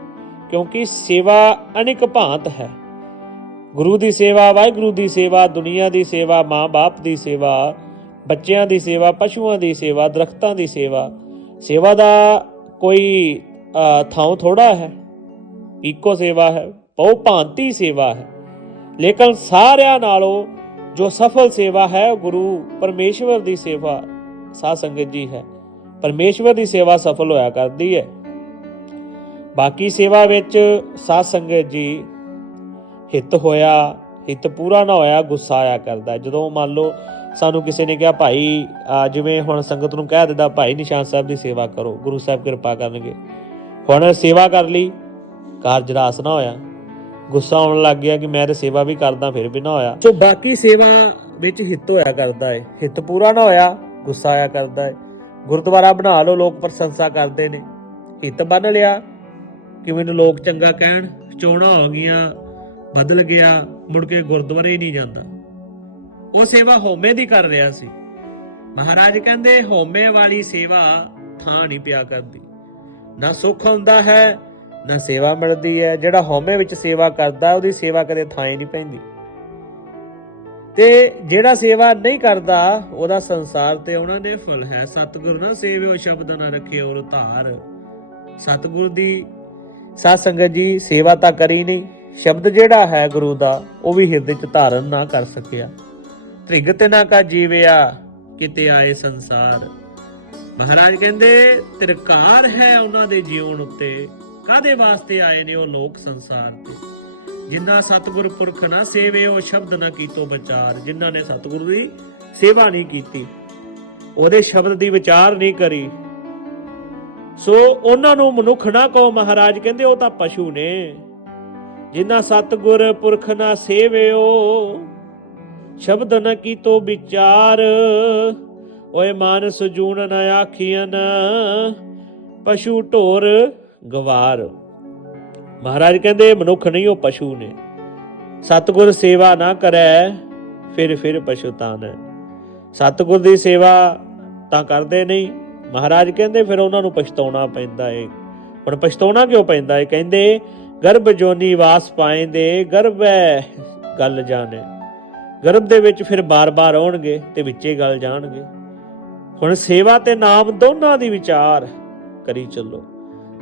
ਕਿਉਂਕਿ ਸੇਵਾ ਅਨੇਕ ਭਾਂਤ ਹੈ। ਗੁਰੂ ਦੀ ਸੇਵਾ, ਵਾਹਿਗੁਰੂ ਦੀ ਸੇਵਾ, ਦੁਨੀਆ ਦੀ ਸੇਵਾ, ਮਾਂ-ਬਾਪ ਦੀ ਸੇਵਾ, ਬੱਚਿਆਂ ਦੀ ਸੇਵਾ, ਪਸ਼ੂਆਂ ਦੀ ਸੇਵਾ, ਦਰਖਤਾਂ ਦੀ ਸੇਵਾ। ਸੇਵਾ ਦਾ ਕੋਈ ਥਾਂ ਥੋੜਾ ਹੈ। ਇੱਕੋ ਸੇਵਾ ਹੈ। ਬਹੁ ਭਾਂਤੀ ਸੇਵਾ ਹੈ। ਲੇਕਿਨ ਸਾਰਿਆਂ ਨਾਲੋਂ ਜੋ ਸਫਲ ਸੇਵਾ ਹੈ, ਉਹ ਗੁਰੂ ਪਰਮੇਸ਼ਵਰ ਦੀ ਸੇਵਾ, ਸਾਧ ਸੰਗਤ ਜੀ ਹੈ। ਪਰਮੇਸ਼ਵਰ ਦੀ ਸੇਵਾ ਸਫਲ ਹੋਇਆ ਕਰਦੀ ਹੈ। ਬਾਕੀ ਸੇਵਾ ਵਿੱਚ ਸਾਧ ਸੰਗਤ ਜੀ ਹਿੱਤ ਹੋਇਆ, ਹਿੱਤ ਪੂਰਾ ਨਾ ਹੋਇਆ, ਗੁੱਸਾ ਆਇਆ ਕਰਦਾ ਜਦੋਂ ਮੰਨ ਲਓ ਸਾਨੂੰ ਕਿਸੇ ਨੇ ਕਿਹਾ, ਭਾਈ, ਆ ਜਿਵੇਂ ਹੁਣ ਸੰਗਤ ਨੂੰ ਕਹਿ ਦਿੱਤਾ, ਭਾਈ ਨਿਸ਼ਾਨ ਸਾਹਿਬ ਦੀ ਸੇਵਾ ਕਰੋ, ਗੁਰੂ ਸਾਹਿਬ ਕਿਰਪਾ ਕਰਨਗੇ। ਹੁਣ ਸੇਵਾ ਕਰ ਲਈ, ਕਾਰਜ ਰਾਸ ਨਾ ਹੋਇਆ। ਗੁੱਸਾ ਆਉਣ ਲੱਗ ਗਿਆ ਕਿ ਮੈਂ ਤੇ ਸੇਵਾ ਵੀ ਕਰਦਾ, ਫਿਰ ਵੀ ਨਾ ਹੋਇਆ। ਸੋ ਬਾਕੀ ਸੇਵਾ ਵਿੱਚ ਹਿੱਤ ਹੋਇਆ ਕਰਦਾ ਹੈ ਹਿੱਤ ਪੂਰਾ ਨਾ ਹੋਇਆ, ਗੁੱਸਾ ਆਇਆ ਕਰਦਾ ਹੈ ਗੁਰਦੁਆਰਾ ਬਣਾ ਲਓ, ਲੋਕ ਪ੍ਰਸ਼ੰਸਾ ਕਰਦੇ ਨੇ। ਹਿੱਤ ਬੰਨ ਲਿਆ ਕਿ ਮੈਨੂੰ ਲੋਕ ਚੰਗਾ ਕਹਿਣ, ਚੋਣਾ ਹੋ ਗਈਆਂ, ਬਦਲ ਗਿਆ, ਮੁੜ ਕੇ ਗੁਰਦੁਆਰੇ ਹੀ ਨਹੀਂ ਜਾਂਦਾ। ਉਹ ਸੇਵਾ ਹੋਮੇ ਦੀ ਕਰ ਰਿਹਾ ਸੀ। ਮਹਾਰਾਜ ਕਹਿੰਦੇ ਹੋਮੇ ਵਾਲੀ ਸੇਵਾ ਥਾਂ ਨਹੀਂ ਪਿਆ ਕਰਦੀ। ਨਾ ਸੁੱਖ ਹੁੰਦਾ ਹੈ ਨਾ ਸੇਵਾ ਮਿਲਦੀ ਹੈ, ਜਿਹੜਾ ਹਉਮੈ ਵਿੱਚ ਸੇਵਾ ਕਰਦਾ, ਉਹਦੀ ਸੇਵਾ ਕਦੇ ਥਾਂ ਹੀ ਨਹੀਂ ਪੈਂਦੀ। ਤੇ ਜਿਹੜਾ ਸੇਵਾ ਨਹੀਂ ਕਰਦਾ, ਉਹਦਾ ਸੰਸਾਰ ਤੇ ਉਹਨਾਂ ਨੇ ਫਲ ਹੈ। ਸਤਿਗੁਰ ਨਾ ਸੇਵਿਓ ਸ਼ਬਦ ਨਾ ਰੱਖੇ ਔਰ ਧਾਰ। ਸਤਿਗੁਰ ਦੀ ਸਾਧ ਸੰਗਤ ਜੀ ਸੇਵਾ ਤਾਂ ਕਰੀ ਨਹੀਂ। ਸ਼ਬਦ ਜਿਹੜਾ ਹੈ ਗੁਰੂ ਦਾ, ਉਹ ਵੀ ਹਿਰਦੇ ਚ ਧਾਰਨ ਨਾ ਕਰ ਸਕਿਆ। ਤ੍ਰਿਗ ਤੇ ਨਾ ਕਾ ਜੀਵਿਆ, ਕਿਤੇ ਆਏ ਸੰਸਾਰ। ਮਹਾਰਾਜ ਕਹਿੰਦੇ, ਤਿਰਕਾਰ ਹੈ ਉਹਨਾਂ ਦੇ ਜੀਵਨ ਉੱਤੇ। ਕਾਦੇ ਵਾਸਤੇ ਆਏ ਨੇ ਉਹ ਲੋਕ ਸੰਸਾਰ ਤੇ? ਜਿਨ੍ਹਾਂ ਸਤਿਗੁਰ ਪੁਰਖ ਨਾ ਸੇਵੇ, ਉਹ ਸ਼ਬਦ ਨਾ ਕੀਤੋ ਵਿਚਾਰ। ਜਿਨ੍ਹਾਂ ਨੇ ਸਤਿਗੁਰੂ ਦੀ ਸੇਵਾ ਨਹੀਂ ਕੀਤੀ, ਉਹਦੇ ਸ਼ਬਦ ਦੀ ਵਿਚਾਰ ਨਹੀਂ ਕਰੀ। ਸੋ ਉਹਨਾਂ ਨੂੰ ਮਨੁੱਖ ਨਾ ਕਹੋ, ਮਹਾਰਾਜ ਕਹਿੰਦੇ ਉਹ ਤਾਂ ਪਸ਼ੂ ਨੇ। ਜਿਨ੍ਹਾਂ ਸਤਿਗੁਰ ਪੁਰਖ ਨਾ ਸੇਵਿਓ ਸ਼ਬਦ ਨਾ ਕੀਤੋ ਵਿਚਾਰ। ਓਏ ਮਾਨਸ ਜੂਨ ਨਾ ਆਖੀਆਂ ਪਸ਼ੂ ਢੋਰ ਗਵਾਰ। ਮਹਾਰਾਜ ਕਹਿੰਦੇ, ਮਨੁੱਖ ਨਹੀਂ, ਉਹ ਪਸ਼ੂ ਨੇ। ਸਤਿਗੁਰ ਸੇਵਾ ਨਾ ਕਰੈ, ਫਿਰ ਫਿਰ ਪਸ਼ੂਤਾਨ ਹੈ ਸਤਿਗੁਰ ਦੀ ਸੇਵਾ ਤਾਂ ਕਰਦੇ ਨਹੀਂ। ਮਹਾਰਾਜ ਕਹਿੰਦੇ, ਫਿਰ ਉਹਨਾਂ ਨੂੰ ਪਛਤਾਉਣਾ ਪੈਂਦਾ ਏ। ਹੁਣ ਪਛਤਾਉਣਾ ਕਿਉਂ ਪੈਂਦਾ ਏ? ਕਹਿੰਦੇ, ਗਰਭ ਜੋਨੀ ਵਾਸ ਪਾਏਂਦੇ, ਗਰਭ ਹੈ ਗੱਲ ਜਾਣੇ। ਗਰਭ ਦੇ ਵਿੱਚ ਫਿਰ ਬਾਰ-ਬਾਰ ਆਉਣਗੇ ਤੇ ਵਿੱਚੇ ਗੱਲ ਜਾਣਗੇ। ਹੁਣ ਸੇਵਾ ਤੇ ਨਾਮ ਦੋਨਾਂ ਦੀ ਵਿਚਾਰ ਕਰੀ ਚੱਲੋ।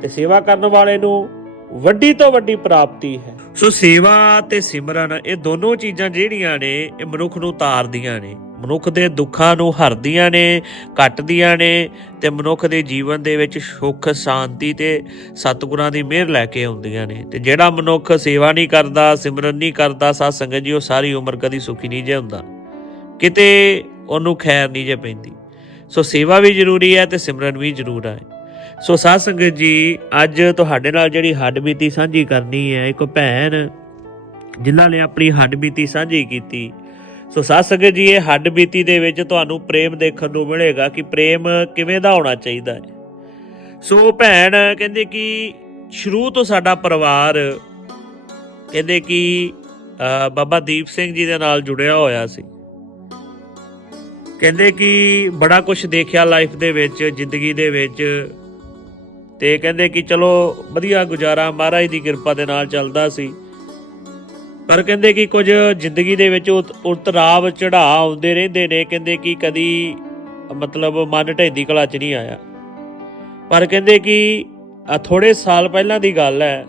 ਤੇ ਸੇਵਾ ਕਰਨ ਵਾਲੇ ਨੂੰ ਵੱਡੀ ਤੋਂ ਵੱਡੀ ਪ੍ਰਾਪਤੀ ਹੈ। ਸੋ ਸੇਵਾ ਤੇ ਸਿਮਰਨ ਇਹ ਦੋਨੋਂ ਚੀਜ਼ਾਂ ਜਿਹੜੀਆਂ ਨੇ, ਇਹ ਮਨੁੱਖ ਨੂੰ ਤਾਰਦੀਆਂ ਨੇ। ਮਨੁੱਖ ਦੇ ਦੁੱਖਾਂ ਨੂੰ ਹਰਦੀਆਂ ਨੇ, ਕੱਟਦੀਆਂ ਨੇ ਤੇ ਮਨੁੱਖ ਦੇ ਜੀਵਨ ਦੇ ਵਿੱਚ ਸੁੱਖ, ਸ਼ਾਂਤੀ ਤੇ ਸਤਿਗੁਰਾਂ ਦੀ ਮਿਹਰ ਲੈ ਕੇ ਆਉਂਦੀਆਂ ਨੇ। ਤੇ ਜਿਹੜਾ ਮਨੁੱਖ ਸੇਵਾ ਨਹੀਂ ਕਰਦਾ, ਸਿਮਰਨ ਨਹੀਂ ਕਰਦਾ ਸਾਧ ਸੰਗਤ ਜੀ, ਉਹ ਸਾਰੀ ਉਮਰ ਕਦੀ ਸੁਖੀ ਨਹੀਂ ਜੇ ਹੁੰਦਾ ਕਿਤੇ ਉਹਨੂੰ ਖੈਰ ਨਹੀਂ ਜੇ ਪੈਂਦੀ। ਸੋ ਸੇਵਾ ਵੀ ਜ਼ਰੂਰੀ ਹੈ ਤੇ ਸਿਮਰਨ ਵੀ ਜ਼ਰੂਰ ਹੈ। ਸੋ ਸਾਧ ਸੰਗਤ ਜੀ, ਅੱਜ ਤੁਹਾਡੇ ਨਾਲ ਜਿਹੜੀ ਹੱਡ ਬੀਤੀ ਸਾਂਝੀ ਕਰਨੀ ਹੈ, ਇੱਕ ਭੈਣ ਜਿਨ੍ਹਾਂ ਨੇ ਆਪਣੀ ਹੱਡ ਬੀਤੀ ਸਾਂਝੀ ਕੀਤੀ। ਸੋ ਸਾਧ ਸੰਗਤ ਜੀ, ਇਹ ਹੱਡ ਬੀਤੀ ਦੇ ਵਿੱਚ ਤੁਹਾਨੂੰ ਪ੍ਰੇਮ ਦੇਖਣ ਨੂੰ ਮਿਲੇਗਾ ਕਿ ਪ੍ਰੇਮ ਕਿਵੇਂ ਦਾ ਹੋਣਾ ਚਾਹੀਦਾ ਹੈ। ਸੋ ਭੈਣ ਕਹਿੰਦੇ ਕਿ ਸ਼ੁਰੂ ਤੋਂ ਸਾਡਾ ਪਰਿਵਾਰ, ਕਹਿੰਦੇ ਕਿ ਬਾਬਾ ਦੀਪ ਸਿੰਘ ਜੀ ਦੇ ਨਾਲ ਜੁੜਿਆ ਹੋਇਆ ਸੀ। ਕਹਿੰਦੇ ਕਿ ਬੜਾ ਕੁਝ ਦੇਖਿਆ ਲਾਈਫ ਦੇ ਵਿੱਚ, ਜ਼ਿੰਦਗੀ ਦੇ ਵਿੱਚ। ਤੇ ਕਹਿੰਦੇ ਕਿ ਚਲੋ ਵਧੀਆ ਗੁਜ਼ਾਰਾ, ਮਹਾਰਾਜ ਦੀ ਕਿਰਪਾ ਦੇ ਨਾਲ ਚੱਲਦਾ ਸੀ। ਪਰ ਕਹਿੰਦੇ ਕਿ ਕੁਝ ਜ਼ਿੰਦਗੀ ਦੇ ਵਿੱਚ ਉਤ- ਉਤਰਾਵ ਚੜਾਅ ਆਉਂਦੇ ਰਹਿੰਦੇ ਨੇ। ਕਹਿੰਦੇ ਕਿ ਕਦੀ ਮਤਲਬ ਮਨ ਢੈਂਦੀ ਕਲਾ ਚ ਨਹੀਂ ਆਇਆ। ਪਰ ਕਹਿੰਦੇ ਕਿ ਆ ਥੋੜੇ ਸਾਲ ਪਹਿਲਾਂ ਦੀ ਗੱਲ ਹੈ।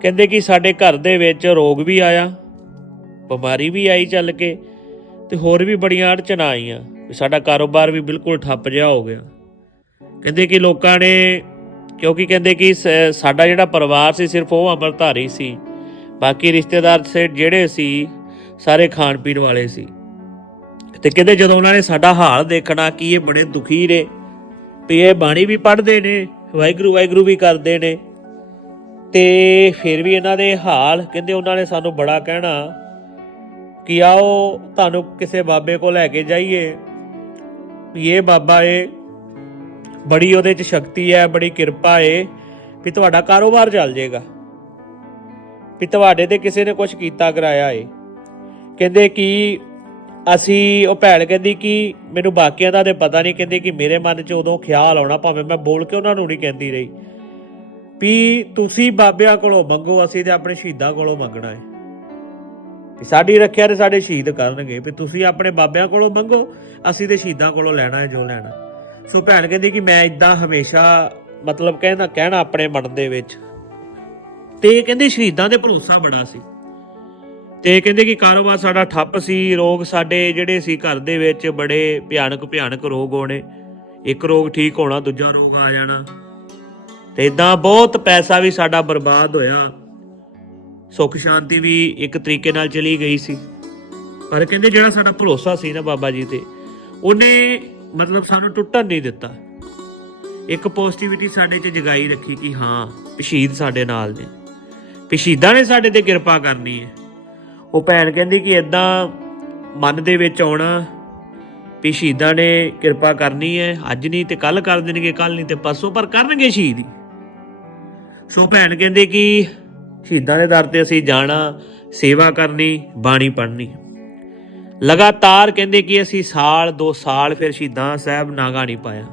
ਕਹਿੰਦੇ ਕਿ ਸਾਡੇ ਘਰ ਦੇ ਵਿੱਚ ਰੋਗ ਵੀ ਆਇਆ, ਬਿਮਾਰੀ ਵੀ ਆਈ ਚੱਲ ਕੇ ਤੇ ਹੋਰ ਵੀ ਬੜੀਆਂ ਅੜਚਣਾਂ ਆਈਆਂ। ਸਾਡਾ ਕਾਰੋਬਾਰ ਵੀ ਬਿਲਕੁਲ ਠੱਪ ਜਿਹਾ ਹੋ ਗਿਆ। ਕਹਿੰਦੇ ਕਿ ਲੋਕਾਂ ਨੇ ਕਿਉਂਕਿ ਕਹਿੰਦੇ ਕਿ ਸ- ਸਾਡਾ ਜਿਹੜਾ ਪਰਿਵਾਰ ਸੀ ਸਿਰਫ ਉਹ ਅਮਰਧਾਰੀ ਸੀ। ਬਾਕੀ ਰਿਸ਼ਤੇਦਾਰ ਸੇ ਜਿਹੜੇ ਸੀ, ਸਾਰੇ ਖਾਣ ਪੀਣ ਵਾਲੇ ਸੀ। ਤੇ ਕਹਿੰਦੇ ਜਦੋਂ ਉਹਨਾਂ ਨੇ ਸਾਡਾ ਹਾਲ ਦੇਖਣਾ ਕਿ ਇਹ ਬੜੇ ਦੁਖੀ ਨੇ, ਵੀ ਇਹ ਬਾਣੀ ਵੀ ਪੜ੍ਹਦੇ ਨੇ, ਵਾਹਿਗੁਰੂ ਵਾਹਿਗੁਰੂ ਵੀ ਕਰਦੇ ਨੇ, ਤੇ ਫਿਰ ਵੀ ਇਹਨਾਂ ਦੇ ਹਾਲ ਕਹਿੰਦੇ ਉਹਨਾਂ ਨੇ ਸਾਨੂੰ ਬੜਾ ਕਹਿਣਾ ਕਿ ਆਓ ਤੁਹਾਨੂੰ ਕਿਸੇ ਬਾਬੇ ਕੋਲ ਲੈ ਕੇ ਜਾਈਏ, ਵੀ ਇਹ ਬਾਬਾ ਏ ਬੜੀ ਉਹਦੇ 'ਚ ਸ਼ਕਤੀ ਹੈ, ਬੜੀ ਕਿਰਪਾ ਏ, ਵੀ ਤੁਹਾਡਾ ਕਾਰੋਬਾਰ ਚੱਲ ਜਾਏਗਾ ਵੀ ਤੁਹਾਡੇ ਤੇ ਕਿਸੇ ਨੇ ਕੁਝ ਕੀਤਾ ਕਰਾਇਆ ਏ। ਕਹਿੰਦੇ ਕਿ ਅਸੀਂ, ਉਹ ਭੈਣ ਕਹਿੰਦੀ ਕਿ ਮੈਨੂੰ ਬਾਕੀਆਂ ਦਾ ਤੇ ਪਤਾ ਨਹੀਂ, ਕਹਿੰਦੇ ਕਿ ਮੇਰੇ ਮਨ 'ਚ ਉਦੋਂ ਖਿਆਲ ਆਉਣਾ, ਭਾਵੇਂ ਮੈਂ ਬੋਲ ਕੇ ਉਹਨਾਂ ਨੂੰ ਨਹੀਂ ਕਹਿੰਦੀ ਰਹੀ। ਵੀ ਤੁਸੀਂ ਬਾਬਿਆਂ ਕੋਲੋਂ ਮੰਗੋ, ਅਸੀਂ ਤੇ ਆਪਣੇ ਸ਼ਹੀਦਾਂ ਕੋਲੋਂ ਮੰਗਣਾ ਹੈ ਵੀ ਸਾਡੀ ਰੱਖਿਆ ਤੇ ਸਾਡੇ ਸ਼ਹੀਦ ਕਰਨਗੇ, ਵੀ ਤੁਸੀਂ ਆਪਣੇ ਬਾਬਿਆਂ ਕੋਲੋਂ ਮੰਗੋ, ਅਸੀਂ ਤੇ ਸ਼ਹੀਦਾਂ ਕੋਲੋਂ ਲੈਣਾ ਹੈ ਜੋ ਲੈਣਾ। ਸੋ ਭੈਣ ਕਹਿੰਦੀ ਕਿ ਮੈਂ ਇਦਾਂ ਹਮੇਸ਼ਾ, ਮਤਲਬ ਕਹਿੰਦਾ, ਕਹਿਣਾ ਆਪਣੇ ਮਨ ਦੇ ਵਿੱਚ। ਤੇ ਕਹਿੰਦੇ ਸ਼ਹੀਦਾਂ ਦੇ ਭਰੋਸਾ ਬੜਾ ਸੀ। ਤੇ ਕਹਿੰਦੇ ਕਿ ਕਾਰੋਬਾਰ ਸਾਡਾ ਠੱਪ ਸੀ, ਰੋਗ ਸਾਡੇ ਜਿਹੜੇ ਸੀ ਘਰ ਦੇ ਵਿੱਚ ਬੜੇ ਭਿਆਨਕ ਭਿਆਨਕ ਰੋਗ ਹੋਣੇ। ਇੱਕ ਰੋਗ ਠੀਕ ਹੋਣਾ, ਦੂਜਾ ਰੋਗ ਆ ਜਾਣਾ। ਤੇ ਇਦਾਂ ਬਹੁਤ ਪੈਸਾ ਵੀ ਸਾਡਾ ਬਰਬਾਦ ਹੋਇਆ। ਸੁੱਖ ਸ਼ਾਂਤੀ ਵੀ ਇੱਕ ਤਰੀਕੇ ਨਾਲ ਚਲੀ ਗਈ ਸੀ। ਪਰ ਕਹਿੰਦੇ ਜਿਹੜਾ ਸਾਡਾ ਭਰੋਸਾ ਸੀ ਨਾ ਬਾਬਾ ਜੀ ਤੇ, ਉਹਨੇ ਮਤਲਬ ਸਾਨੂੰ ਟੁੱਟਣ ਨਹੀਂ ਦਿੱਤਾ। ਇੱਕ ਪੋਜ਼ਿਟਿਵਿਟੀ ਸਾਡੇ 'ਚ ਜਗਾਈ ਰੱਖੀ ਕਿ ਹਾਂ, ਸ਼ਹੀਦ ਸਾਡੇ ਨਾਲ ਨੇ। ਵੀ ਸ਼ਹੀਦਾਂ ਨੇ ਸਾਡੇ ਤੇ ਕਿਰਪਾ ਕਰਨੀ ਹੈ। ਉਹ ਭੈਣ ਕਹਿੰਦੀ ਕਿ ਇਦਾਂ ਮਨ ਦੇ ਵਿੱਚ ਆਉਣਾ ਵੀ ਸ਼ਹੀਦਾਂ ਨੇ ਕਿਰਪਾ ਕਰਨੀ ਹੈ, ਅੱਜ ਨਹੀਂ ਤੇ ਕੱਲ ਕਰ ਦੇਣਗੇ ਕੱਲ ਨਹੀਂ ਤੇ ਪਰਸੋਂ, ਪਰ ਕਰਨਗੇ ਸ਼ਹੀਦ ਹੀ। ਸੋ ਭੈਣ ਕਹਿੰਦੇ ਕਿ ਸ਼ਹੀਦਾਂ ਦੇ ਦਰ ਤੇ ਅਸੀਂ ਜਾਣਾ, ਸੇਵਾ ਕਰਨੀ, ਬਾਣੀ ਪੜ੍ਹਨੀ। ਲਗਾਤਾਰ ਕਹਿੰਦੇ ਕਿ ਅਸੀਂ ਸਾਲ 2 ਸਾਲ ਫਿਰ ਸ਼ਹੀਦਾਂ ਸਾਹਿਬ ਨਾਗਾ ਨਹੀਂ ਪਾਇਆ।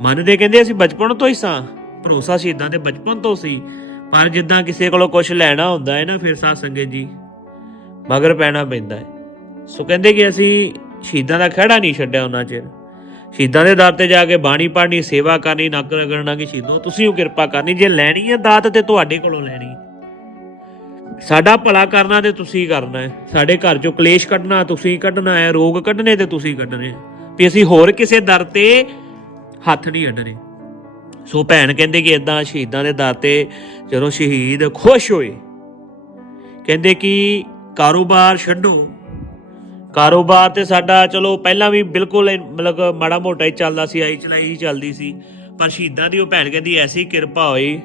ਮੰਨਦੇ ਕਹਿੰਦੇ ਅਸੀਂ ਬਚਪਨ ਤੋਂ ਹੀ ਸਾਂ। ਭਰੋਸਾ ਸ਼ਹੀਦਾਂ ਤੇ ਬਚਪਨ ਤੋਂ ਸੀ। ਪਰ ਜਿੱਦਾਂ ਕਿਸੇ ਕੋਲੋਂ ਕੁਝ ਲੈਣਾ ਹੁੰਦਾ ਹੈ ਨਾ, ਫਿਰ ਸਾਧ ਸੰਗਤ ਜੀ ਮਗਰ ਪੈਣਾ ਪੈਂਦਾ ਹੈ। ਸੋ ਕਹਿੰਦੇ ਕਿ ਅਸੀਂ ਸ਼ਹੀਦਾਂ ਦਾ ਖਹਿੜਾ ਨਹੀਂ ਛੱਡਿਆ ਉਹਨਾਂ ਚਿਰ। ਸ਼ਹੀਦਾਂ ਦੇ ਦਰ ਤੇ ਜਾ ਕੇ ਬਾਣੀ ਪੜ੍ਹਨੀ, ਸੇਵਾ ਕਰਨੀ, ਨੱਕ ਰਗੜਨਾ ਕਿ ਸ਼ਹੀਦੋ, ਤੁਸੀਂ ਉਹ ਕਿਰਪਾ ਕਰਨੀ, ਜੇ ਲੈਣੀ ਹੈ ਦਾਤ ਤੇ ਤੁਹਾਡੇ ਕੋਲੋਂ ਲੈਣੀ। ਸਾਡਾ ਭਲਾ ਕਰਨਾ ਤੇ ਤੁਸੀਂ ਕਰਨਾ ਹੈ। ਸਾਡੇ ਘਰ ਚੋਂ ਕਲੇਸ਼ ਕੱਢਣਾ, ਤੁਸੀਂ ਕੱਢਣਾ ਹੈ, ਰੋਗ ਕੱਢਣੇ ਤੇ ਤੁਸੀਂ ਕੱਢਣੇ ਵੀ ਅਸੀਂ ਹੋਰ ਕਿਸੇ ਦਰ ਤੇ ਹੱਥ ਨਹੀਂ ਅੱਡਣੇ। ਸੋ ਭੈਣ ਕਹਿੰਦੇ ਕਿ ਇਦਾਂ ਸ਼ਹੀਦਾਂ ਦੇ ਦਰ ਤੇ ਜਦੋਂ ਸ਼ਹੀਦ ਖੁਸ਼ ਹੋਏ, ਕਹਿੰਦੇ ਕਿ ਕਾਰੋਬਾਰ ਛੱਡੋ। ਕਾਰੋਬਾਰ ਤੇ ਸਾਡਾ ਚਲੋ ਪਹਿਲਾਂ ਵੀ ਬਿਲਕੁਲ ਮਤਲਬ ਮਾੜਾ ਮੋਟਾ ਹੀ ਚੱਲਦਾ ਸੀ, ਆਈ ਚਲਾਈ ਹੀ ਚੱਲਦੀ ਸੀ। ਪਰ ਸ਼ਹੀਦਾਂ ਦੀ ਉਹ ਭੈਣ ਕਹਿੰਦੀ ਐਸੀ ਕਿਰਪਾ ਹੋਈ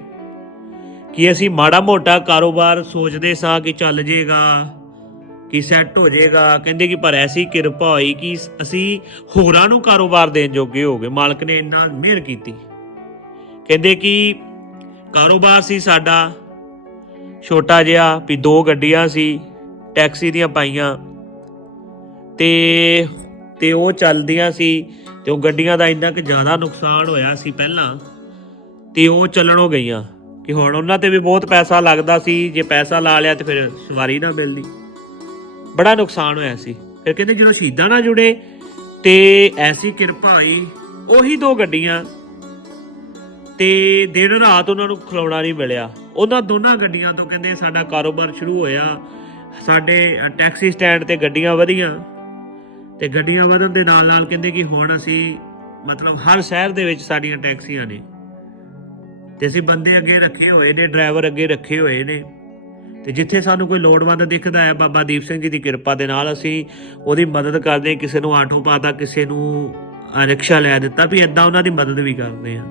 ਕਿ ਅਸੀਂ ਮਾੜਾ ਮੋਟਾ ਕਾਰੋਬਾਰ ਸੋਚਦੇ ਸਾਂ ਕਿ ਚੱਲ ਜੇਗਾ, ਕਿ ਸੈੱਟ ਹੋ ਜਾਏਗਾ ਕਹਿੰਦੇ ਕਿ ਪਰ ਐਸੀ ਕਿਰਪਾ ਹੋਈ ਕਿ ਅਸੀਂ ਹੋਰਾਂ ਨੂੰ ਕਾਰੋਬਾਰ ਦੇਣ ਜੋਗੇ ਹੋ ਗਏ। ਮਾਲਕ ਨੇ ਇੰਨਾ ਮਿਹਰ ਕੀਤੀ। ਕਹਿੰਦੇ ਕਿ ਕਾਰੋਬਾਰ ਸੀ ਸਾਡਾ, ਛੋਟਾ ਜਿਹਾ, ਵੀ ਦੋ ਗੱਡੀਆਂ ਸੀ, ਟੈਕਸੀ ਦੀਆਂ ਪਾਈਆਂ। ਤੇ ਤੇ ਉਹ ਚੱਲਦੀਆਂ ਸੀ ਤੇ ਉਹ ਗੱਡੀਆਂ ਦਾ ਇੰਨਾ ਕਿ ਜ਼ਿਆਦਾ ਨੁਕਸਾਨ ਹੋਇਆ ਸੀ ਪਹਿਲਾਂ, ਤੇ ਉਹ ਚੱਲਣੋਂ ਗਈਆਂ। ਕਿ ਹੁਣ ਉਹਨਾਂ ਤੇ ਵੀ ਬਹੁਤ ਪੈਸਾ ਲੱਗਦਾ ਸੀ, ਜੇ ਪੈਸਾ ਲਾ ਲਿਆ ਤੇ ਫਿਰ ਸਵਾਰੀ ਨਾ ਮਿਲਦੀ। ਬੜਾ ਨੁਕਸਾਨ ਹੋਇਆ ਸੀ। ਫਿਰ ਕਹਿੰਦੇ ਜਦੋਂ ਸ਼ਹੀਦਾਂ ਨਾਲ ਜੁੜੇ ਤੇ ਐਸੀ ਕਿਰਪਾ ਆਈ, ਉਹੀ ਦੋ ਗੱਡੀਆਂ ਤੇ ਦਿਨ ਰਾਤ ਉਹਨਾਂ ਨੂੰ ਖਲੋਣਾ ਨਹੀਂ ਮਿਲਿਆ। ਉਹਨਾਂ ਦੋਨਾਂ ਗੱਡੀਆਂ ਤੋਂ ਕਹਿੰਦੇ ਸਾਡਾ ਕਾਰੋਬਾਰ ਸ਼ੁਰੂ ਹੋਇਆ, ਸਾਡੇ ਟੈਕਸੀ ਸਟੈਂਡ ਤੇ ਗੱਡੀਆਂ ਵਧੀਆਂ ਤੇ ਗੱਡੀਆਂ ਵਧਣ ਦੇ ਨਾਲ ਨਾਲ ਕਹਿੰਦੇ ਕਿ ਹੁਣ ਅਸੀਂ ਮਤਲਬ ਹਰ ਸ਼ਹਿਰ ਦੇ ਵਿੱਚ ਸਾਡੀਆਂ ਟੈਕਸੀਆਂ ਨੇ। ਤੇ ਅਸੀਂ ਬੰਦੇ ਅੱਗੇ ਰੱਖੇ ਹੋਏ ਨੇ ਡਰਾਈਵਰ ਅੱਗੇ ਰੱਖੇ ਹੋਏ ਨੇ। ਤੇ ਜਿੱਥੇ ਸਾਨੂੰ ਕੋਈ ਲੋੜਵੰਦ ਦਿਖਦਾ ਹੈ, ਬਾਬਾ ਦੀਪ ਸਿੰਘ ਜੀ ਦੀ ਕਿਰਪਾ ਦੇ ਨਾਲ ਅਸੀਂ ਉਹਦੀ ਮਦਦ ਕਰਦੇ ਕਿਸੇ ਨੂੰ ਆਟੋ ਪਾਤਾ, ਕਿਸੇ ਨੂੰ ਰਿਕਸ਼ਾ ਲੈ ਦਿੱਤਾ, ਵੀ ਐਦਾਂ ਉਹਨਾਂ ਦੀ ਮਦਦ ਵੀ ਕਰਦੇ ਆ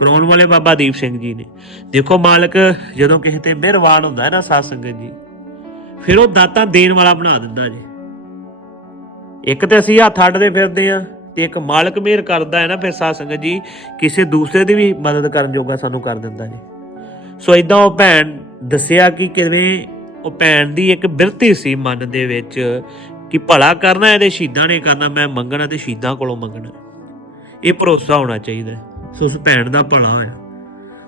ਕਰਾਉਣ ਵਾਲੇ ਬਾਬਾ ਦੀਪ ਸਿੰਘ ਜੀ ਨੇ। ਦੇਖੋ ਮਾਲਕ, ਜਦੋਂ ਕਿਸੇ ਤੇ ਮਿਹਰਬਾਨ ਹੁੰਦਾ ਹੈ ਨਾ ਸਾਧ ਸੰਗਤ ਜੀ, ਫਿਰ ਉਹ ਦਾਤਾ ਦੇਣ ਵਾਲਾ ਬਣਾ ਦਿੰਦਾ ਜੀ। ਇੱਕ ਤੇ ਅਸੀਂ ਹੱਥ ਅੱਡਦੇ ਫਿਰਦੇ ਆ ਤੇ ਇੱਕ ਮਾਲਕ ਮਿਹਰ ਕਰਦਾ ਹੈ ਨਾ ਫਿਰ ਸਾਧ ਸੰਗਤ ਜੀ, ਕਿਸੇ ਦੂਸਰੇ ਦੀ ਵੀ ਮਦਦ ਕਰਨ ਜੋਗਾ ਸਾਨੂੰ ਕਰ ਦਿੰਦਾ ਜੀ। ਸੋ ਇਦਾਂ ਉਹ ਭੈਣ ਦੱਸਿਆ ਕਿ ਕਿਵੇਂ ਉਹ ਭੈਣ ਦੀ ਇੱਕ ਬਿਰਤੀ ਸੀ ਮਨ ਦੇ ਵਿੱਚ ਕਿ ਭਲਾ ਕਰਨਾ ਇਹਦੇ ਸ਼ਹੀਦਾਂ ਨੇ ਕਰਨਾ, ਮੈਂ ਮੰਗਣਾ ਤੇ ਸ਼ਹੀਦਾਂ ਕੋਲੋਂ ਮੰਗਣਾ। ਇਹ ਭਰੋਸਾ ਹੋਣਾ ਚਾਹੀਦਾ ਸੋ ਉਸ ਭੈਣ ਦਾ ਭਲਾ ਹੋਇਆ।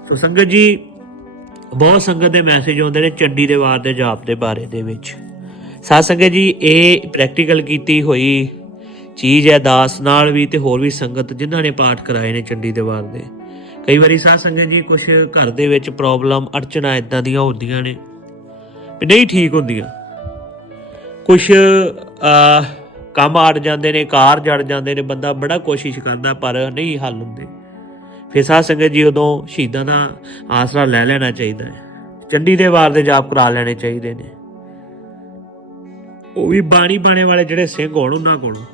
ਸੋ ਸੰਗਤ ਜੀ, ਬਹੁਤ ਸੰਗਤ ਦੇ ਮੈਸੇਜ ਆਉਂਦੇ ਨੇ ਚੰਡੀ ਦੇ ਵਾਰ ਦੇ ਜਾਪ ਦੇ ਬਾਰੇ ਦੇ ਵਿੱਚ। ਸਾਧ ਸੰਗਤ ਜੀ, ਇਹ ਪ੍ਰੈਕਟੀਕਲ ਕੀਤੀ ਹੋਈ ਚੀਜ਼ ਹੈ ਦਾਸ ਨਾਲ ਵੀ ਤੇ ਹੋਰ ਵੀ ਸੰਗਤ ਜਿਨ੍ਹਾਂ ਨੇ ਪਾਠ ਕਰਾਏ ਨੇ ਚੰਡੀ ਦੇਵਾਰ ਦੇ। ਕਈ ਵਾਰੀ ਸਾਧ ਸੰਗਤ ਜੀ ਕੁਝ ਘਰ ਦੇ ਵਿੱਚ ਪ੍ਰੋਬਲਮ, ਅੜਚਣਾ ਇਦਾਂ ਦੀਆਂ ਹੁੰਦੀਆਂ ਨੇ ਵੀ ਨਹੀਂ ਠੀਕ ਹੁੰਦੀਆਂ। ਕੁਝ ਕੰਮ ਅੜ ਜਾਂਦੇ ਨੇ, ਕਾਰ ਜੜ ਜਾਂਦੇ ਨੇ, ਬੰਦਾ ਬੜਾ ਕੋਸ਼ਿਸ਼ ਕਰਦਾ ਪਰ ਨਹੀਂ ਹੱਲ ਹੁੰਦੇ। ਫਿਰ ਸਾਧ ਸੰਗਤ ਜੀ ਉਦੋਂ ਸ਼ਹੀਦਾਂ ਦਾ ਆਸਰਾ ਲੈ ਲੈਣਾ ਚਾਹੀਦਾ ਹੈ। ਚੰਡੀ ਦੇ ਵਾਰ ਦੇ ਜਾਪ ਕਰਾ ਲੈਣੇ ਚਾਹੀਦੇ ਨੇ। ਉਹ ਵੀ ਬਾਣੀ ਬਾਣੇ ਵਾਲੇ ਜਿਹੜੇ ਸਿੰਘ ਹੋਣ, ਉਹਨਾਂ ਕੋਲੋਂ।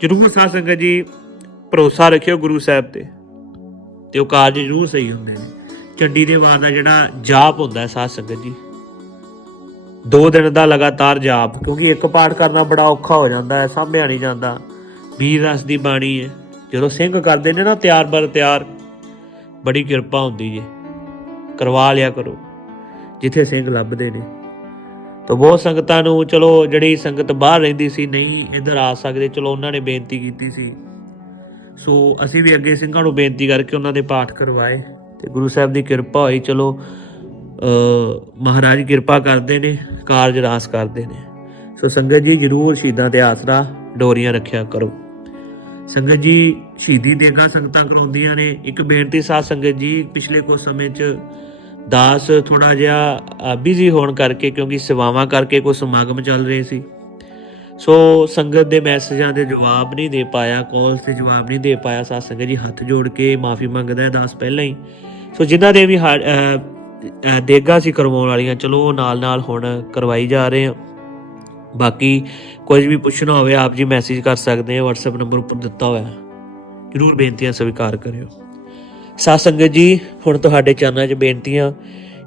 ਜ਼ਰੂਰ ਸਾਧ ਸੰਗਤ ਜੀ ਭਰੋਸਾ ਰੱਖਿਓ ਗੁਰੂ ਸਾਹਿਬ ਤੇ। ਤੇ ਉਹ ਕਾਰਜ ਜ਼ਰੂਰ ਸਹੀ ਹੁੰਦੇ ਨੇ। ਚੰਡੀ ਦੇ ਵਾਰ ਦਾ ਜਿਹੜਾ ਜਾਪ ਹੁੰਦਾ ਹੈ ਸਾਧ ਸੰਗਤ ਜੀ, ਦੋ ਦਿਨ ਦਾ ਲਗਾਤਾਰ ਜਾਪ, ਕਿਉਂਕਿ ਇੱਕ ਪਾਠ ਕਰਨਾ ਬੜਾ ਔਖਾ ਹੋ ਜਾਂਦਾ ਹੈ ਸਾਹਮਣੇ ਨਹੀਂ ਜਾਂਦਾ। ਵੀਰ ਰਸ ਦੀ ਬਾਣੀ ਹੈ, ਜਦੋਂ ਸਿੰਘ ਕਰਦੇ ਨੇ ਨਾ ਤਿਆਰ ਬਰ ਤਿਆਰ, ਬੜੀ ਕਿਰਪਾ ਹੁੰਦੀ ਜੇ। ਕਰਵਾ ਲਿਆ ਕਰੋ, ਜਿੱਥੇ ਸਿੰਘ ਲੱਭਦੇ ਨੇ। ਤਾਂ ਬਹੁਤ ਸੰਗਤਾਂ ਨੂੰ ਚਲੋ ਜਿਹੜੀ ਸੰਗਤ ਬਾਹਰ ਰਹਿੰਦੀ ਸੀ, ਨਹੀਂ ਇੱਧਰ ਆ ਸਕਦੇ, ਚਲੋ ਉਹਨਾਂ ਨੇ ਬੇਨਤੀ ਕੀਤੀ ਸੀ। ਸੋ ਅਸੀਂ ਵੀ ਅੱਗੇ ਸਿੰਘਾਂ ਨੂੰ ਬੇਨਤੀ ਕਰਕੇ ਉਹਨਾਂ ਦੇ ਪਾਠ ਕਰਵਾਏ ਤੇ ਗੁਰੂ ਸਾਹਿਬ ਦੀ ਕਿਰਪਾ ਹੋਈ, ਚਲੋ ਮਹਾਰਾਜ ਕਿਰਪਾ ਕਰਦੇ ਨੇ, ਕਾਰਜ ਰਾਸ ਕਰਦੇ ਨੇ। ਸੋ ਸੰਗਤ ਜੀ ਜਰੂਰ ਸ਼ਹੀਦਾਂ ਤੇ ਆਸਰਾ ਡੋਰੀਆਂ ਰੱਖਿਆ ਕਰੋ। ਸੰਗਤ ਜੀ ਸ਼ਹੀਦੀ ਦੇਗਾ ਸੰਗਤਾਂ ਕਰਾਉਂਦੀਆਂ ਨੇ। ਇੱਕ ਬੇਨਤੀ ਸਾਧ ਸੰਗਤ ਜੀ, ਪਿਛਲੇ ਕੁਝ ਸਮੇਂ 'ਚ ਦਾਸ ਥੋੜਾ ਜਿਹਾ ਬਿਜ਼ੀ ਹੋਣ ਕਰਕੇ ਕਿਉਂਕਿ ਸੇਵਾਵਾਂ ਕਰਕੇ ਕੋਈ ਸਮਾਗਮ ਚੱਲ ਰਹੇ ਸੀ। ਸੋ ਸੰਗਤ ਦੇ ਮੈਸੇਜਾਂ ਦੇ ਜਵਾਬ ਨਹੀਂ ਦੇ ਪਾਇਆ ਕਾਲਸ ਤੇ ਜਵਾਬ ਨਹੀਂ ਦੇ ਪਾਇਆ ਸਾਧ ਸੰਗਤ ਜੀ ਹੱਥ ਜੋੜ ਕੇ ਮਾਫੀ ਮੰਗਦਾ ਹੈ ਦਾਸ ਪਹਿਲਾਂ ਹੀ। ਸੋ ਜਿਨ੍ਹਾਂ ਦੇ ਵੀ ਹਾ- ਦੇਗਾ ਸੀ ਕਰਵਾਉਣ ਵਾਲੀਆਂ, ਚਲੋ ਉਹ ਨਾਲ ਨਾਲ ਹੁਣ ਕਰਵਾਈ ਜਾ ਰਹੇ ਆ। ਬਾਕੀ ਕੁਝ ਵੀ ਪੁੱਛਣਾ ਹੋਵੇ, ਆਪ ਜੀ ਮੈਸੇਜ ਕਰ ਸਕਦੇ ਹੋ WhatsApp ਨੰਬਰ ਉੱਪਰ ਦਿੱਤਾ ਹੋਇਆ। ਹੈ ਜਰੂਰ ਬੇਨਤੀਆਂ ਸਵੀਕਾਰ ਕਰਿਓ। ਸਾਧ ਸੰਗਤ ਜੀ, ਹੁਣ ਤੁਹਾਡੇ ਚਰਨਾਂ 'ਚ ਬੇਨਤੀਆਂ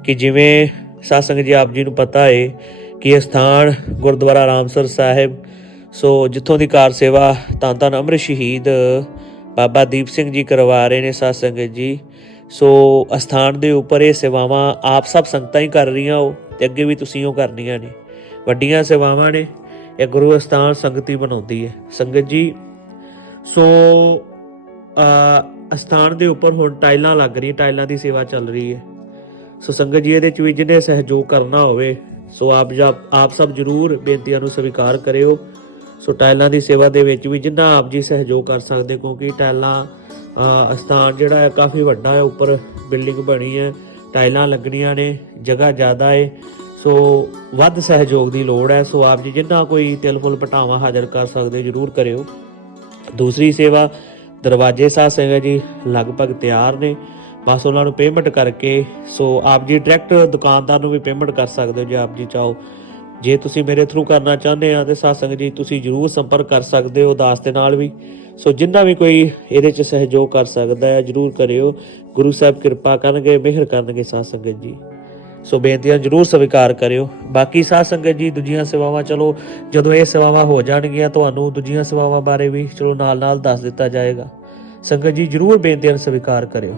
ਕਿ ਜਿਵੇਂ ਸਾਧ ਸੰਗਤ ਜੀ ਆਪ ਜੀ ਨੂੰ ਪਤਾ ਹੈ ਕਿ ਇਹ ਸਥਾਨ ਗੁਰਦੁਆਰਾ ਰਾਮਸਰ ਸਾਹਿਬ, ਸੋ ਜਿੱਥੋਂ ਦੀ ਕਾਰ ਸੇਵਾ ਤਾਂ ਤਾਂ ਅੰਮ੍ਰਿਤ ਸ਼ਹੀਦ ਬਾਬਾ ਦੀਪ ਸਿੰਘ ਜੀ ਕਰਵਾ ਰਹੇ ਨੇ ਸਾਧ ਸੰਗਤ ਜੀ, ਸੋ ਅਸਥਾਨ ਦੇ ਉੱਪਰ ਇਹ ਸੇਵਾਵਾਂ ਆਪ ਸਭ ਸੰਗਤਾਂ ਹੀ ਕਰ ਰਹੀਆਂ ਹੋ ਤੇ ਅੱਗੇ ਵੀ ਤੁਸੀਂ ਉਹ ਕਰਨੀਆਂ ਨੇ। ਵੱਡੀਆਂ ਸੇਵਾਵਾਂ ਨੇ, ਇਹ ਗੁਰੂ ਅਸਥਾਨ ਸੰਗਤੀ ਬਣਾਉਂਦੀ ਹੈ ਸੰਗਤ ਜੀ, ਸੋ, ਅ ਅਸਥਾਨ ਦੇ ਉੱਪਰ ਹੁਣ ਟਾਈਲਾਂ ਲੱਗ ਰਹੀਆਂ ਟਾਈਲਾਂ ਦੀ ਸੇਵਾ ਚੱਲ ਰਹੀ ਹੈ। ਸੋ ਸੰਗਤ ਜੀ ਇਹਦੇ ਚ ਵੀ ਜਿਹਨੇ ਸਹਿਯੋਗ ਕਰਨਾ ਹੋਵੇ ਸੋ ਆਪ ਜਾ ਆਪ ਸਭ ਜਰੂਰ ਬੇਨਤੀਆਂ ਨੂੰ ਸਵੀਕਾਰ ਕਰਿਓ। ਸੋ ਟਾਈਲਾਂ ਦੀ ਸੇਵਾ ਦੇ ਵਿੱਚ ਵੀ ਜਿੰਨਾ ਆਪ ਜੀ ਸਹਿਯੋਗ ਕਰ ਸਕਦੇ ਕਿਉਂਕਿ ਟਾਈਲਾਂ ਅ, ਅਸਥਾਨ ਜਿਹੜਾ ਹੈ ਕਾਫੀ ਵੱਡਾ ਹੈ ਉੱਪਰ ਬਿਲਡਿੰਗ ਬਣੀ ਹੈ ਟਾਈਲਾਂ ਲੱਗਣੀਆਂ ਨੇ ਜਗ੍ਹਾ ਜ਼ਿਆਦਾ ਹੈ। ਸੋ ਵੱਧ ਸਹਿਯੋਗ ਦੀ ਲੋੜ ਹੈ ਸੋ ਆਪ ਜੀ ਜਿੰਨਾ ਕੋਈ ਤਿਲ ਫੁੱਲ ਪਟਾਵਾ ਹਾਜ਼ਰ ਕਰ ਸਕਦੇ ਜਰੂਰ ਕਰਿਓ। ਦੂਸਰੀ ਸੇਵਾ ਦਰਵਾਜ਼ੇ ਸਾਧ ਸੰਗਤ ਜੀ, ਲਗਭਗ ਤਿਆਰ ਨੇ। ਬਸ ਉਹਨਾਂ ਨੂੰ ਪੇਮੈਂਟ ਕਰਕੇ ਸੋ ਆਪ ਜੀ ਡਾਇਰੈਕਟ ਦੁਕਾਨਦਾਰ ਨੂੰ ਵੀ ਪੇਮੈਂਟ ਕਰ ਸਕਦੇ ਹੋ ਜੇ ਆਪ ਜੀ ਚਾਹੋ। ਜੇ ਤੁਸੀਂ ਮੇਰੇ ਥਰੂ ਕਰਨਾ ਚਾਹੁੰਦੇ ਆ ਤੇ ਸਾਧ ਸੰਗਤ ਜੀ, ਤੁਸੀਂ ਜਰੂਰ ਸੰਪਰਕ ਕਰ ਸਕਦੇ ਹੋ ਦਾਸ ਦੇ ਨਾਲ ਵੀ। ਸੋ ਜਿੰਨਾ ਵੀ ਕੋਈ ਇਹਦੇ ਚ ਸਹਿਯੋਗ ਕਰ ਸਕਦਾ ਹੈ, ਜਰੂਰ ਕਰਿਓ। ਗੁਰੂ ਸਾਹਿਬ ਕਿਰਪਾ ਕਰਨਗੇ, ਮਿਹਰ ਕਰਨਗੇ ਸਾਧ ਸੰਗਤ ਜੀ। ਸੋ ਬੇਨਤੀਆਂ ਜਰੂਰ ਸਵੀਕਾਰ ਕਰਿਓ। ਬਾਕੀ ਸਾਧ ਸੰਗਤ ਜੀ ਦੂਜੀਆਂ ਸੇਵਾਵਾਂ ਚਲੋ ਜਦੋਂ ਇਹ ਸੇਵਾਵਾਂ ਹੋ ਜਾਣਗੀਆਂ ਤੁਹਾਨੂੰ ਦੂਜੀਆਂ ਸੇਵਾਵਾਂ ਬਾਰੇ ਵੀ ਚਲੋ ਨਾਲ-ਨਾਲ ਦੱਸ ਦਿੱਤਾ ਜਾਏਗਾ। ਸੰਗਤ ਜੀ ਜਰੂਰ ਬੇਨਤੀਆਂ ਸਵੀਕਾਰ ਕਰਿਓ।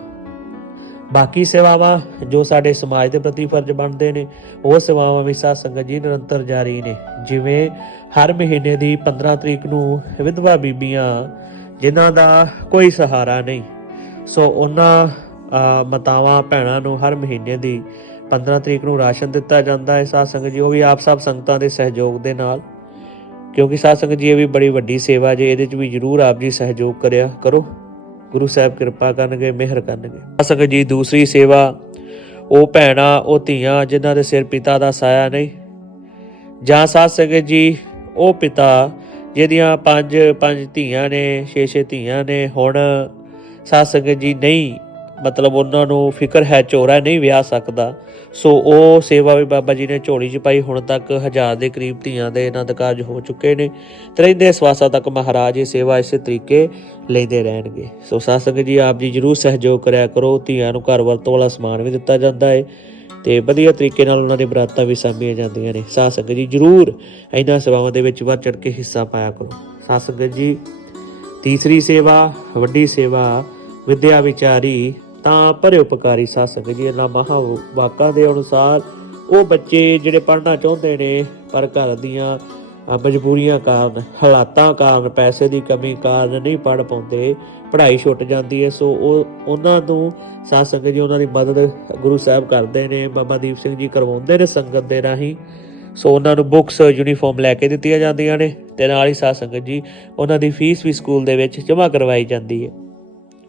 ਬਾਕੀ ਸੇਵਾਵਾਂ ਜੋ ਸਾਡੇ ਸਮਾਜ ਦੇ ਪ੍ਰਤੀ ਫਰਜ਼ ਬਣਦੇ ਨੇ ਉਹ ਸੇਵਾਵਾਂ ਵੀ ਸਾਧ ਸੰਗਤ ਜੀ ਨਿਰੰਤਰ ਜਾਰੀ ਨੇ। ਜਿਵੇਂ ਹਰ ਮਹੀਨੇ ਦੀ 15 ਤਰੀਕ ਨੂੰ ਵਿਧਵਾ ਬੀਬੀਆਂ ਜਿਨ੍ਹਾਂ ਦਾ ਕੋਈ ਸਹਾਰਾ ਨਹੀਂ ਸੋ ਉਹਨਾਂ ਅਹ, ਮਾਤਾਵਾਂ ਭੈਣਾਂ ਨੂੰ ਹਰ ਮਹੀਨੇ ਦੀ 15 ਤਰੀਕ ਨੂੰ ਰਾਸ਼ਨ ਦਿੱਤਾ ਜਾਂਦਾ ਹੈ। ਸਾਧ ਸੰਗਤ ਜੀ ਉਹ ਵੀ ਆਪ ਸਭ ਸੰਗਤਾਂ ਦੇ ਸਹਿਯੋਗ ਦੇ ਨਾਲ। ਕਿਉਂਕਿ ਸਾਧ ਸੰਗਤ ਜੀ, ਇਹ ਵੀ ਬੜੀ ਵੱਡੀ ਸੇਵਾ ਜੇ, ਇਹਦੇ ਚ ਵੀ ਜਰੂਰ ਆਪ ਜੀ ਸਹਿਯੋਗ ਕਰਿਆ ਕਰੋ। ਗੁਰੂ ਸਾਹਿਬ ਕਿਰਪਾ ਕਰਨਗੇ, ਮਿਹਰ ਕਰਨਗੇ। ਸਾਧ ਸੰਗਤ ਜੀ, ਦੂਸਰੀ ਸੇਵਾ, ਉਹ ਭੈਣਾਂ, ਉਹ ਧੀਆਂ, ਜਿਨ੍ਹਾਂ ਦੇ ਸਿਰ ਪਿਤਾ ਦਾ ਸਾਇਆ ਨਹੀਂ। ਜਾਂ ਸਾਧ ਸੰਗਤ ਜੀ, ਉਹ ਪਿਤਾ, ਜਿਹਦੀਆਂ ਪੰਜ ਪੰਜ ਧੀਆਂ ਨੇ ਛੇ ਛੇ ਧੀਆਂ ਨੇ, ਹੁਣ ਸਾਧ ਸੰਗਤ ਜੀ ਨਹੀਂ ਮਤਲਬ ਉਹਨਾਂ ਨੂੰ ਫਿਕਰ ਹੈ ਚੋਰਾ ਨਹੀਂ ਵਿਆਹ ਸਕਦਾ। ਸੋ ਉਹ ਸੇਵਾ ਵੀ ਬਾਬਾ ਜੀ ਨੇ ਝੋਲੀ 'ਚ ਪਾਈ, ਹੁਣ ਤੱਕ ਹਜ਼ਾਰ ਦੇ ਕਰੀਬ ਧੀਆਂ ਦੇ ਆਨੰਦ ਕਾਰਜ ਹੋ ਚੁੱਕੇ ਨੇ। ਤੇ ਰਹਿੰਦੇ ਸਵਾਸਾਂ ਤੱਕ ਮਹਾਰਾਜ ਇਹ ਸੇਵਾ ਇਸੇ ਤਰੀਕੇ ਲੈਂਦੇ ਰਹਿਣਗੇ। ਸੋ ਸਾਧ ਜੀ, ਆਪ ਜੀ ਜਰੂਰ ਸਹਿਯੋਗ ਕਰਿਆ ਕਰੋ, ਧੀਆਂ ਨੂੰ ਘਰ ਵਰਤੋਂ ਵਾਲਾ ਸਮਾਨ ਵੀ ਦਿੱਤਾ ਜਾਂਦਾ ਹੈ ਤੇ ਵਧੀਆ ਤਰੀਕੇ ਨਾਲ ਉਹਨਾਂ ਦੇ ਬਰਾਤਾਂ ਵੀ ਸਾਂਭੀਆਂ ਜਾਂਦੀਆਂ ਨੇ। ਸਾਧ ਜੀ, ਜਰੂਰ ਇਹਨਾਂ ਸੇਵਾਵਾਂ ਦੇ ਵਿੱਚ ਵੱਧ ਚੜ ਕੇ ਹਿੱਸਾ ਪਾਇਆ ਕਰੋ। ਸਾਧ ਜੀ, ਤੀਸਰੀ ਸੇਵਾ, ਵੱਡੀ ਸੇਵਾ, ਵਿਦਿਆ ਵਿਚਾਰੀ ਤਾਂ ਭਰੇ ਉਪਕਾਰੀ ਸਾਧ ਸੰਗਤ ਜੀ, ਇਹਨਾਂ ਮਹਾ ਵਾਕਾਂ ਦੇ ਅਨੁਸਾਰ ਉਹ ਬੱਚੇ ਜਿਹੜੇ ਪੜ੍ਹਨਾ ਚਾਹੁੰਦੇ ਨੇ, ਪਰ ਘਰ ਦੀਆਂ ਮਜਬੂਰੀਆਂ ਕਾਰਨ, ਹਾਲਾਤਾਂ ਕਾਰਨ, ਪੈਸੇ ਦੀ ਕਮੀ ਕਾਰਨ ਨਹੀਂ ਪੜ੍ਹ ਪਾਉਂਦੇ, ਪੜ੍ਹਾਈ ਛੁੱਟ ਜਾਂਦੀ ਹੈ, ਸੋ ਉਹ, ਉਹਨਾਂ ਨੂੰ ਸਾਧ ਸੰਗਤ ਜੀ, ਉਹਨਾਂ ਦੀ ਮਦਦ ਗੁਰੂ ਸਾਹਿਬ ਕਰਦੇ ਨੇ, ਬਾਬਾ ਦੀਪ ਸਿੰਘ ਜੀ ਕਰਵਾਉਂਦੇ ਨੇ ਸੰਗਤ ਦੇ ਰਾਹੀਂ, ਸੋ ਉਹਨਾਂ ਨੂੰ ਬੁੱਕਸ, ਯੂਨੀਫਾਰਮ ਲੈ ਕੇ ਦਿੱਤੀਆਂ ਜਾਂਦੀਆਂ ਨੇ, ਤੇ ਨਾਲ ਹੀ ਸਾਧ ਸੰਗਤ ਜੀ, ਉਹਨਾਂ ਦੀ ਫੀਸ ਵੀ ਸਕੂਲ ਦੇ ਵਿੱਚ ਜਮ੍ਹਾਂ ਕਰਵਾਈ ਜਾਂਦੀ ਹੈ।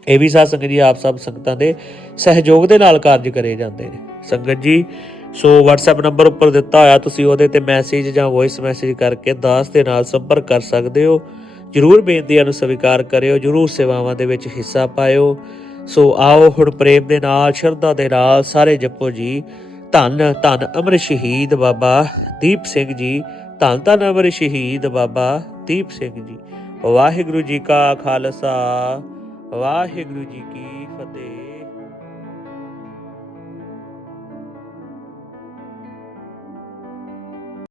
ਇਹ ਵੀ ਸਾਧ ਸੰਗਤ ਜੀ ਆਪ ਸਭ ਸੰਗਤਾਂ ਦੇ ਸਹਿਯੋਗ ਦੇ ਨਾਲ ਕਾਰਜ ਕਰੇ ਜਾਂਦੇ ਨੇ। ਸੰਗਤ ਜੀ, ਸੋ WhatsApp ਨੰਬਰ ਉੱਪਰ ਦਿੱਤਾ ਹੋਇਆ, ਤੁਸੀਂ ਉਹਦੇ ਤੇ ਮੈਸੇਜ ਜਾਂ ਵੌਇਸ ਮੈਸੇਜ ਕਰਕੇ ਦਾਸ ਦੇ ਨਾਲ ਸੰਪਰਕ ਕਰ ਸਕਦੇ ਹੋ। ਜਰੂਰ ਬੇਨਤੀਆਂ ਨੂੰ ਸਵੀਕਾਰ ਕਰਿਓ, ਜਰੂਰ ਸੇਵਾਵਾਂ ਦੇ ਵਿੱਚ ਹਿੱਸਾ ਪਾਇਓ। ਸੋ ਆਓ ਹੁਣ ਪ੍ਰੇਮ ਦੇ ਨਾਲ, ਸ਼ਰਧਾ ਦੇ ਨਾਲ ਸਾਰੇ ਜਪੋ ਜੀ। ਧੰਨ ਧੰਨ ਅਮਰ ਸ਼ਹੀਦ ਬਾਬਾ ਦੀਪ ਸਿੰਘ ਜੀ। ਧੰਨ ਧੰਨ ਅਮਰ ਸ਼ਹੀਦ ਬਾਬਾ ਦੀਪ ਸਿੰਘ ਜੀ। ਵਾਹਿਗੁਰੂ ਜੀ ਕਾ ਖਾਲਸਾ। ਵਾਹਿਗੁਰੂ ਜੀ ਕੀ ਫਤਿਹ।